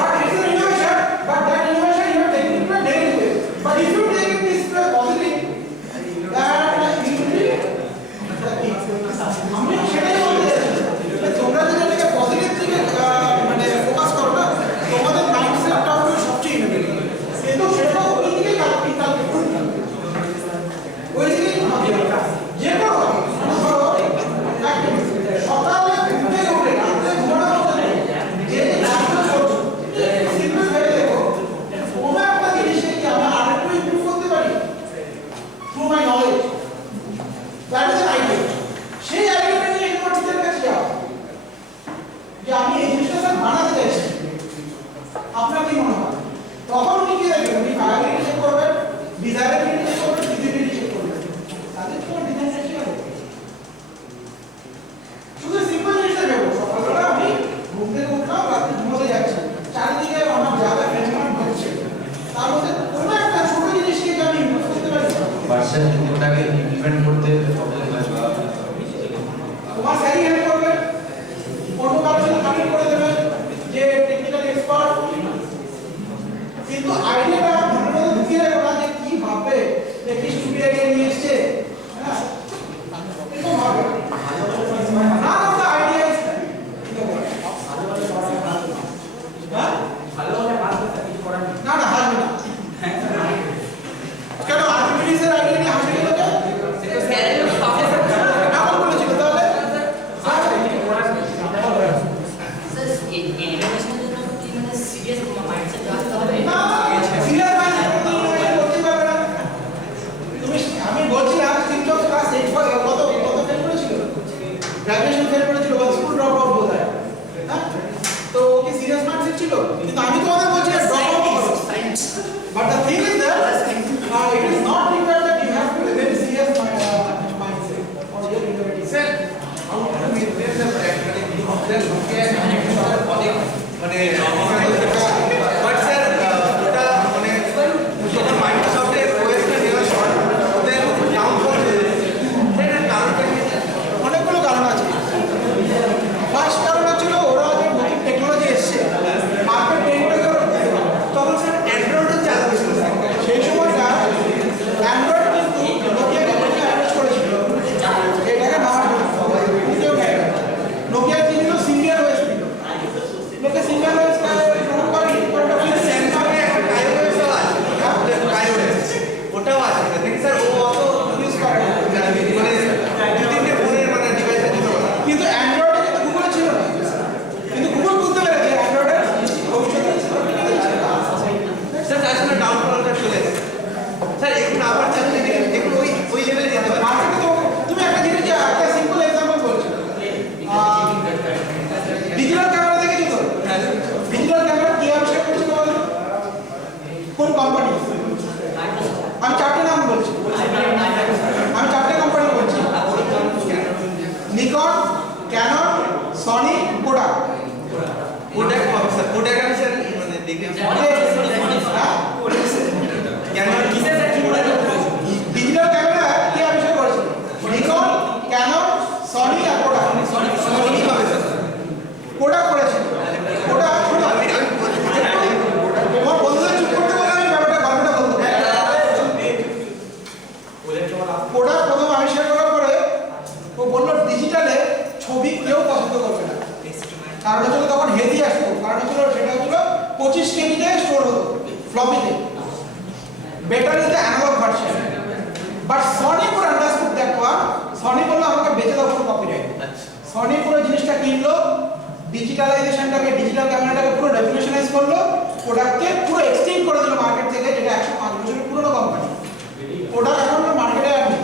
But it's an innovation, but that innovation you are taking to a daily basis. But if you take it this way positive, that you will আমি সেটাই বলতে চাইছি, তোমরা যদি এটাকে পজিটিভ দিকে মানে ফোকাস করো না, তোমাদের মাইন্ডসেটটা হবে সবচেয়ে ইনোভেটিভ। কিন্তু সেটা ওই দিকে ওই দিকে যে কোনো সকালে ঘুম থেকে উঠে রাত্রে ঘুমানোর মধ্যে যে কাজগুলো করছো, সিম্পল ভেবে দেখো, কোনো একটা জিনিসকে কি আমরা আরেকটু ইমপ্রুভ করতে পারি through my knowledge. That is an idea. সেই আইডিয়াটা নিয়ে একবার টিচারের কাছে যাও যে আমি এই জিনিসটা স্যার বানাতে চাইছি, আপনার কি মনে হয়? তখন উনি কি দেখবেন, উনি ভায়াবিলিটি চেক করবেন, ডিজায়াবিলিটি চেক করবেন, ফিজিবিলিটি চেক করবেন, তাদের তোমার ডিজাইনটা ঠিক আছে। শুধু সিম্পল জিনিসটা ভেবো, সকালবেলা আমি ঘুম থেকে উঠলাম, রাত্রে ঘুমোতে যাচ্ছি, চারিদিকে আমার জায়গা ফ্রেন্ডমান হচ্ছে, তার মধ্যে কোনো একটা ছোট জিনিসকে কি আমি ইমপ্রুভ করতে পারি? পার্সন ওটাকে ইমপ্লিমেন্ট করতে প্রবলেম হয়। তোমার স্যারই হেল্প করবে, অন্য কারোর সাথে কানেক্ট করে দেবে যে টেকনিক্যাল এক্সপার্ট, কিন্তু আইডিয়াটা মনের মধ্যে ঢুকিয়ে রাখো না যে কি ভাববে, যে কি স্টুডিও আইডিয়া নিয়ে এসছে, হ্যাঁ এরকম ভাবে না, না আইডিয়া ইজ ভালো হলে মাস কিছু করার নেই। না হাসবে না। কেন আর্টিফিশিয়াল আইডিয়া নিয়ে হাসবে কেন? এমন বলেছিল তাহলে ইনোভেশনের জন্য কি মানে সিরিয়াস মাইন্ডসেট রাখতে হবে? না সিরিয়াস মাইন্ডসেট করতে পারবে না তুমি। আমি বলছিলাম তিনজন ক্লাস 8 কত ফেল করেছিল, গ্র্যাজুয়েশন ফেল করেছিল, বা স্কুল ড্রপ আউট বোধহয়, হ্যাঁ? তো কি সিরিয়াস মাইন্ডসেট ছিল? কিন্তু আমি তোমাদের বলছি ড্রপ আউট করো। But the thing is that It is not required that you have to be very serious mindset or your innovative. Sir, how to maintain the brand? But sir, Microsoft OS का never short, then downfall then অনেকগুলো কারণ আছে। ফার্স্ট কারণ হচ্ছিল ওরা যে নতুন টেকনোলজি এসছে মার্কেট ট্রেন্ডটাকে ওরা বুঝতে পারে। তখন স্যার অ্যান্ড্রয়েডও চালু হয়েছিল সেই সময়টা অ্যান্ড্রয়েড কিন্তু নোকিয়াকে প্রথমে অ্যাপ্রোচ করেছিল এটাকে নেওয়ার জন্য কেউ নেয় না। নোকিয়া কি ছিল সিঙ্গেল ওএস ছিল, লোকে সিঙ্গেল ওএস প্রমোট করে স্যামসাংয়ে একটা iOS-ও আছে, iOS ওটাও আছে দেখি স্যার ও অত ইউজ করে না। মানে দু তিনটে ফোনের মানে ডিভাইসে দিতে পারে কিন্তু অ্যান্ড্রয়েডে কিন্তু গুগলে ছিল না, কিন্তু গুগল বুঝতে পেরেছে অ্যান্ড্রয়েডের ভবিষ্যতে স্যার তার জন্য ডাউনফলটা চলে গেছে স্যার এখন আবার চালু এখন ওই লেভেলে যেতে পারে মার্কেটে তো তুমি একটা জিনিস একটা সিম্পল এক্সাম্পল বলছো, ডিজিটাল ক্যামেরা দেখেছো তো? ডিজিটাল ক্যামেরা কি আবিষ্কার করেছে বলো? কোন কোম্পানি? আমি চারটে নাম বলছি, আমি চারটে কোম্পানি বলছি, Nikon, Canon, Sony, Kodak. Kodak হবে স্যার কোডাক আমি স্যার মানে দেখেছি ক্যামেরা কিসে স্যার কি কোডাক ডিজিটাল ক্যামেরা কি আবিষ্কার করেছে? নিকন, ক্যানন, সনি আর কোডাক। সনি হবে স্যার কোডাক করেছে। কোডাক ছোট তোমার বন্ধুদের চুপ করতে বলে আমি গল্পটা বলতে পারি। কোডাক প্রথম আবিষ্কার করার পরে ও বললো ডিজিটালে ছবি কেউ পছন্দ করবে না, কারণ হচ্ছিল তখন হেভি আসতো, কারণ হচ্ছিল সেটা হচ্ছিল 25 কেবিতে স্টোর হতো ফ্লপিতে, better is the analogue version. But Sony পুরো আন্ডারস্টুড দ্যাট ওয়ান, সনি বললো আমাকে বেঁচে দাও পুরো কপিরাইট। সনি পুরো জিনিসটা কিনলো, ডিজিটালাইজেশনটাকে ডিজিটাল ক্যামেরাটাকে পুরো রেভলিউশনাইজ করলো, প্রোডাক্টকে পুরো এক্সটেন্ড করে দিল মার্কেট থেকে, যেটা 105 বছরের পুরনো কোম্পানি। প্রোডাক্ট এখন মার্কেটে আর নেই।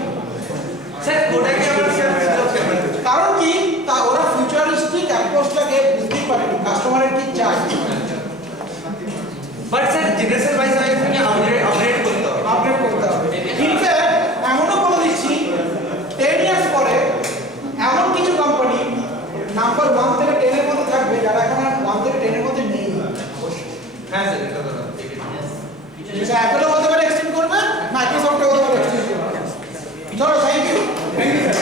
স্যার কোডাকে আমার স্যার কারণ কি তা ওরা ফিউচারিস্টিক অ্যাপ্রোচটাকে বুঝতেই পারেনি কাস্টমারের কি চাই। বাট স্যার জেনারেশন ওয়াইজ আইফোনে আপগ্রেড করতে হবে ইনফ্যাক্ট এমনও বলে দিচ্ছি 10 ইয়ার্স পরে এমন কিছু কোম্পানি নাম্বার 1 থেকে 10 এর মধ্যে থাকবে যারা এখন আর 1 থেকে 10 এর মধ্যে নেই। হ্যাঁ স্যার এটা তো সেটা অ্যাপেলও হতে পারে এক্সটেন্ড করবে, মাইক্রোসফটও হতে পারে এক্সটেন্ড করবে। চলো thank you sir.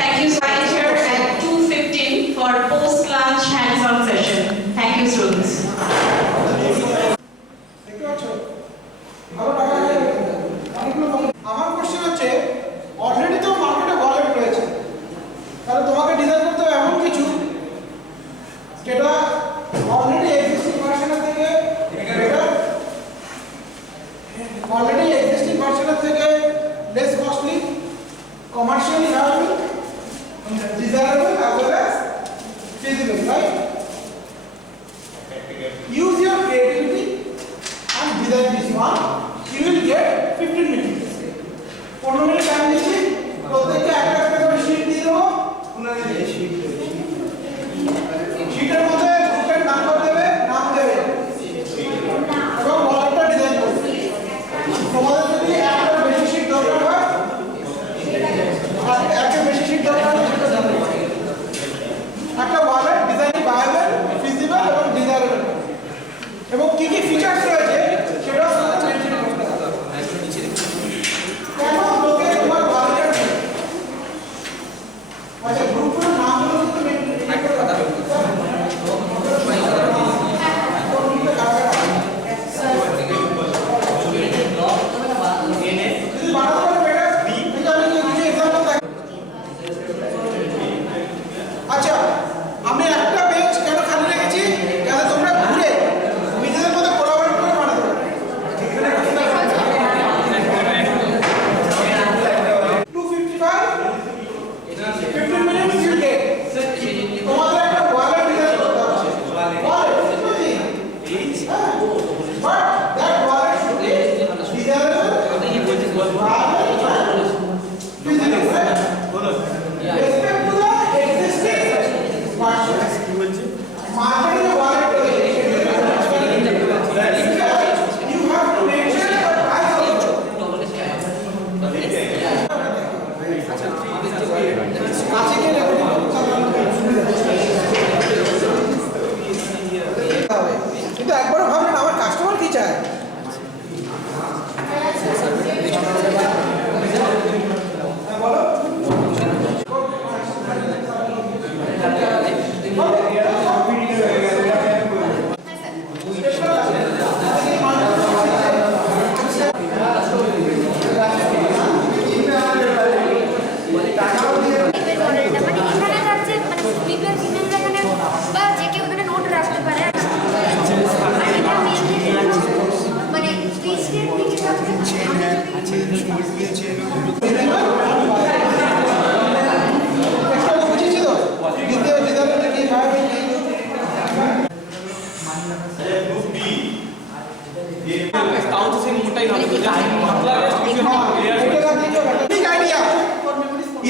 Thank you, Sajal, at 2:15 for post-lunch hands-on session. Thank you, students. দেখতে পাচ্ছ ভালো টাকা লাগে অনেকগুলো আমার কোশ্চেন হচ্ছে অলরেডি তো মার্কেটে ওয়ালেট রয়েছে, তাহলে তোমাকে ডিজাইন করতে হবে এমন কিছু যেটা অলরেডি এক্সিস্টিং ভার্সনের থেকে বেটার, অলরেডি এক্সিস্টিং ভার্সনের থেকে less costly, commercially viable, desirable as well as feasible, right? Use your creativity and design this one. You will get 15 minutes. 15 minutes time দিচ্ছি, প্রত্যেককে একটা একটা করে শীট দিয়ে দেবো, শীটের মধ্যে গ্রুপের নাম্বার দেবে, নাম দেবে এবং ওয়ালেটটা ডিজাইন করবে। তোমাদের যদি একটা বেশি শীট দরকার হয়, একটা বেশি শীট দরকার হয় সেটা জানাবে। একটা ওয়ালেট ডিজাইন ভায়াবল, ফিজিবল এবং ডিজায়ারেবল এবং কি কি ফিচারস রয়েছে সেটাও সাথে মেনশন করতে হবে। কেন লোকে তোমার ওয়ালেটের আচ্ছা গ্রুপের নামগুলো কিন্তু মেনশন করতে হবে। যদি বানাতে পারো বেটার, আমি কিছু এক্সাম্পল দেখ। আচ্ছা আমি একটা পেজ কেন খালি রেখেছি যাতে তোমরা ঘুরে নিজেদের মধ্যে কোলাবরেট করে বানাতে পারো। 255 15 minutes you get। তোমাদের একটা ওয়ালেট ডিজাইন করতে হবে। Wallet but that wallet should be desirable, respect to the existing version. marketing a wallet, you have to mention the price also. কাছে গিয়ে কিন্তু একবার ভাবলেন আমার কাস্টমার কি চায়। বলো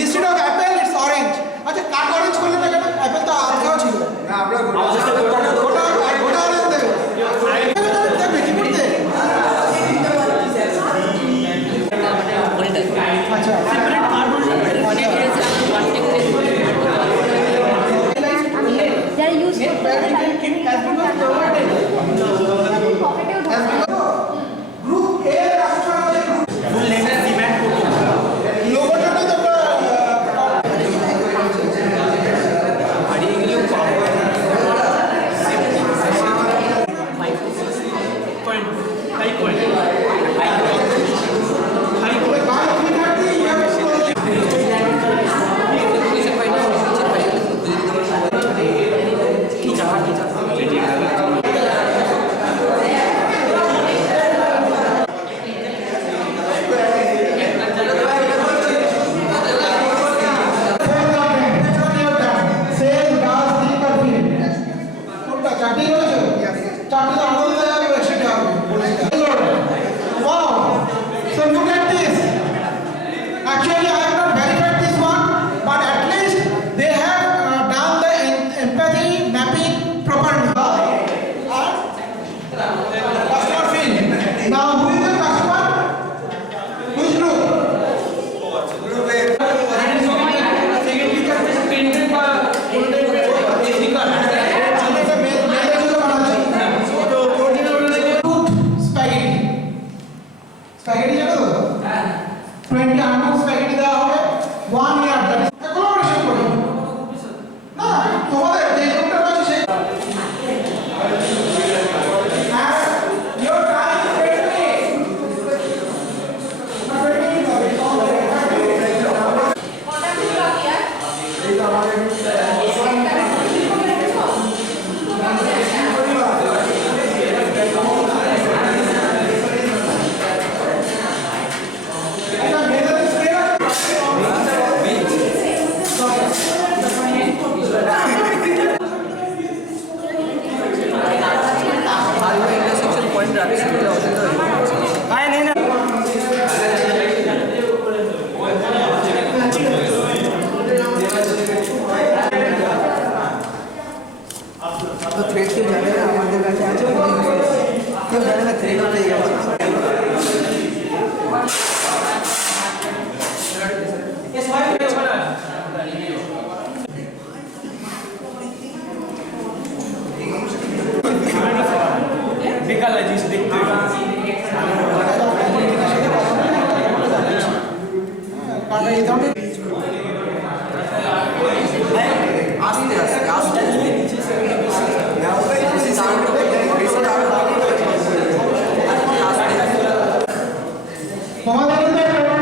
Instead of apple, it's orange. अच्छा काट orange करने लगा ना apple तो आधा हो चिलो। ना आपला गोटा orange दे। क्या बेची पड़ते? अच्छा। They are used for Group A full name is demand logo টা তো Actually, I have not verified this one, but at least they have done the empathy mapping properly. Customer field. Now, who is the customer? Which group? Group A. Spaghetti জানো তো? 20 আনকো স্প্যাগেটি দেওয়া হবে 1 ইয়ার that collaboration করি না তোমাদের যে গ্রুপটা রয়েছে সেই your time 我们那个。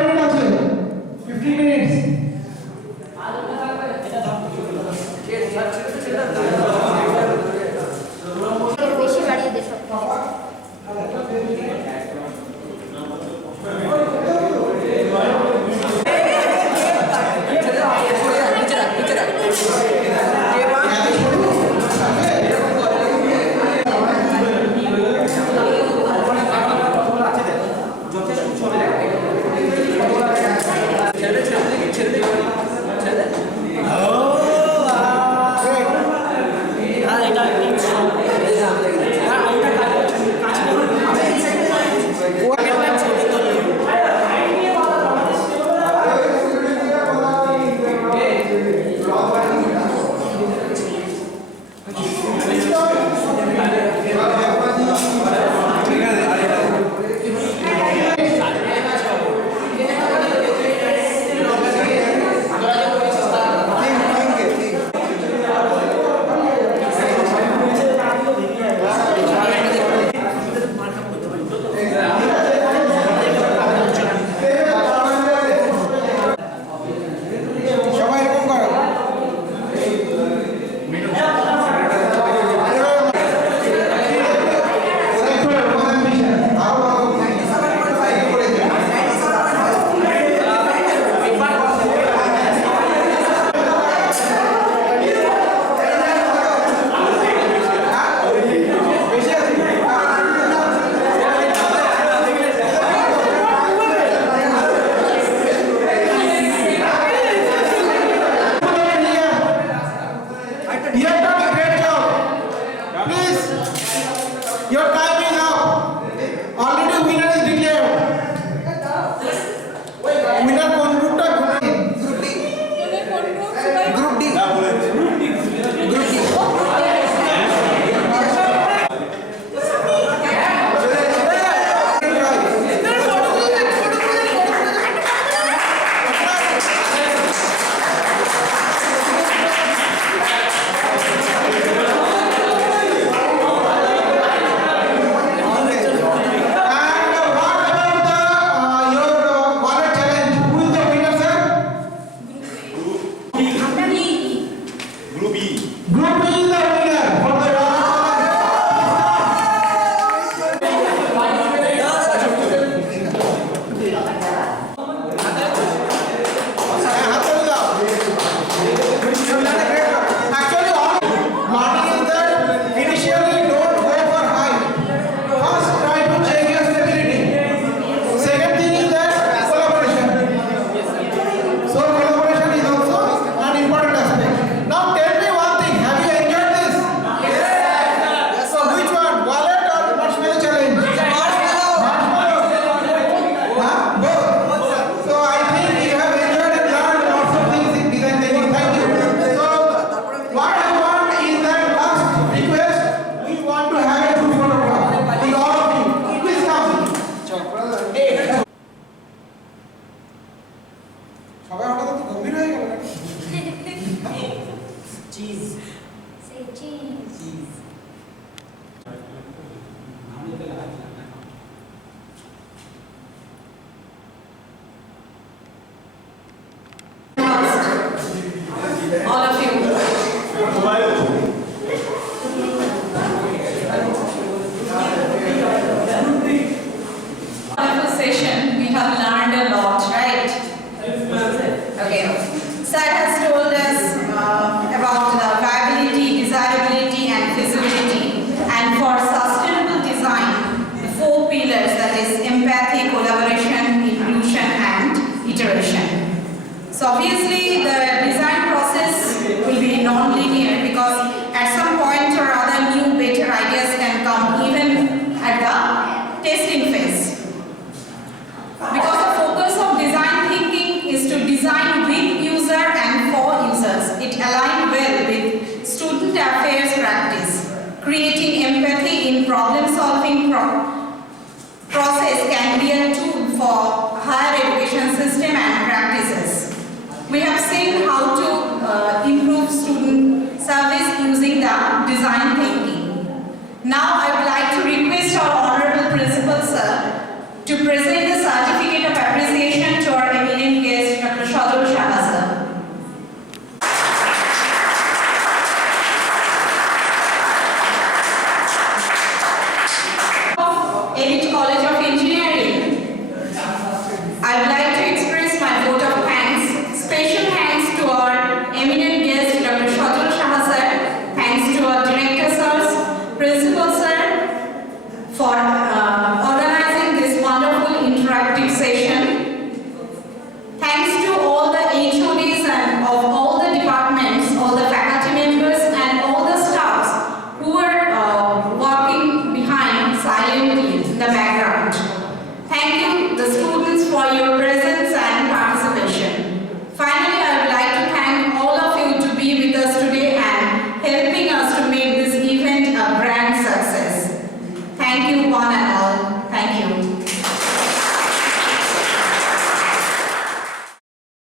So obviously the design process will be non-linear because at some point or other new better ideas can come even at the testing phase. Because the focus of design thinking is to design with user and for users. It aligns well with student affairs practice. Creating empathy in problem-solving process can be a tool for higher education system and practices. We have seen how to improve student service using the design thinking. Now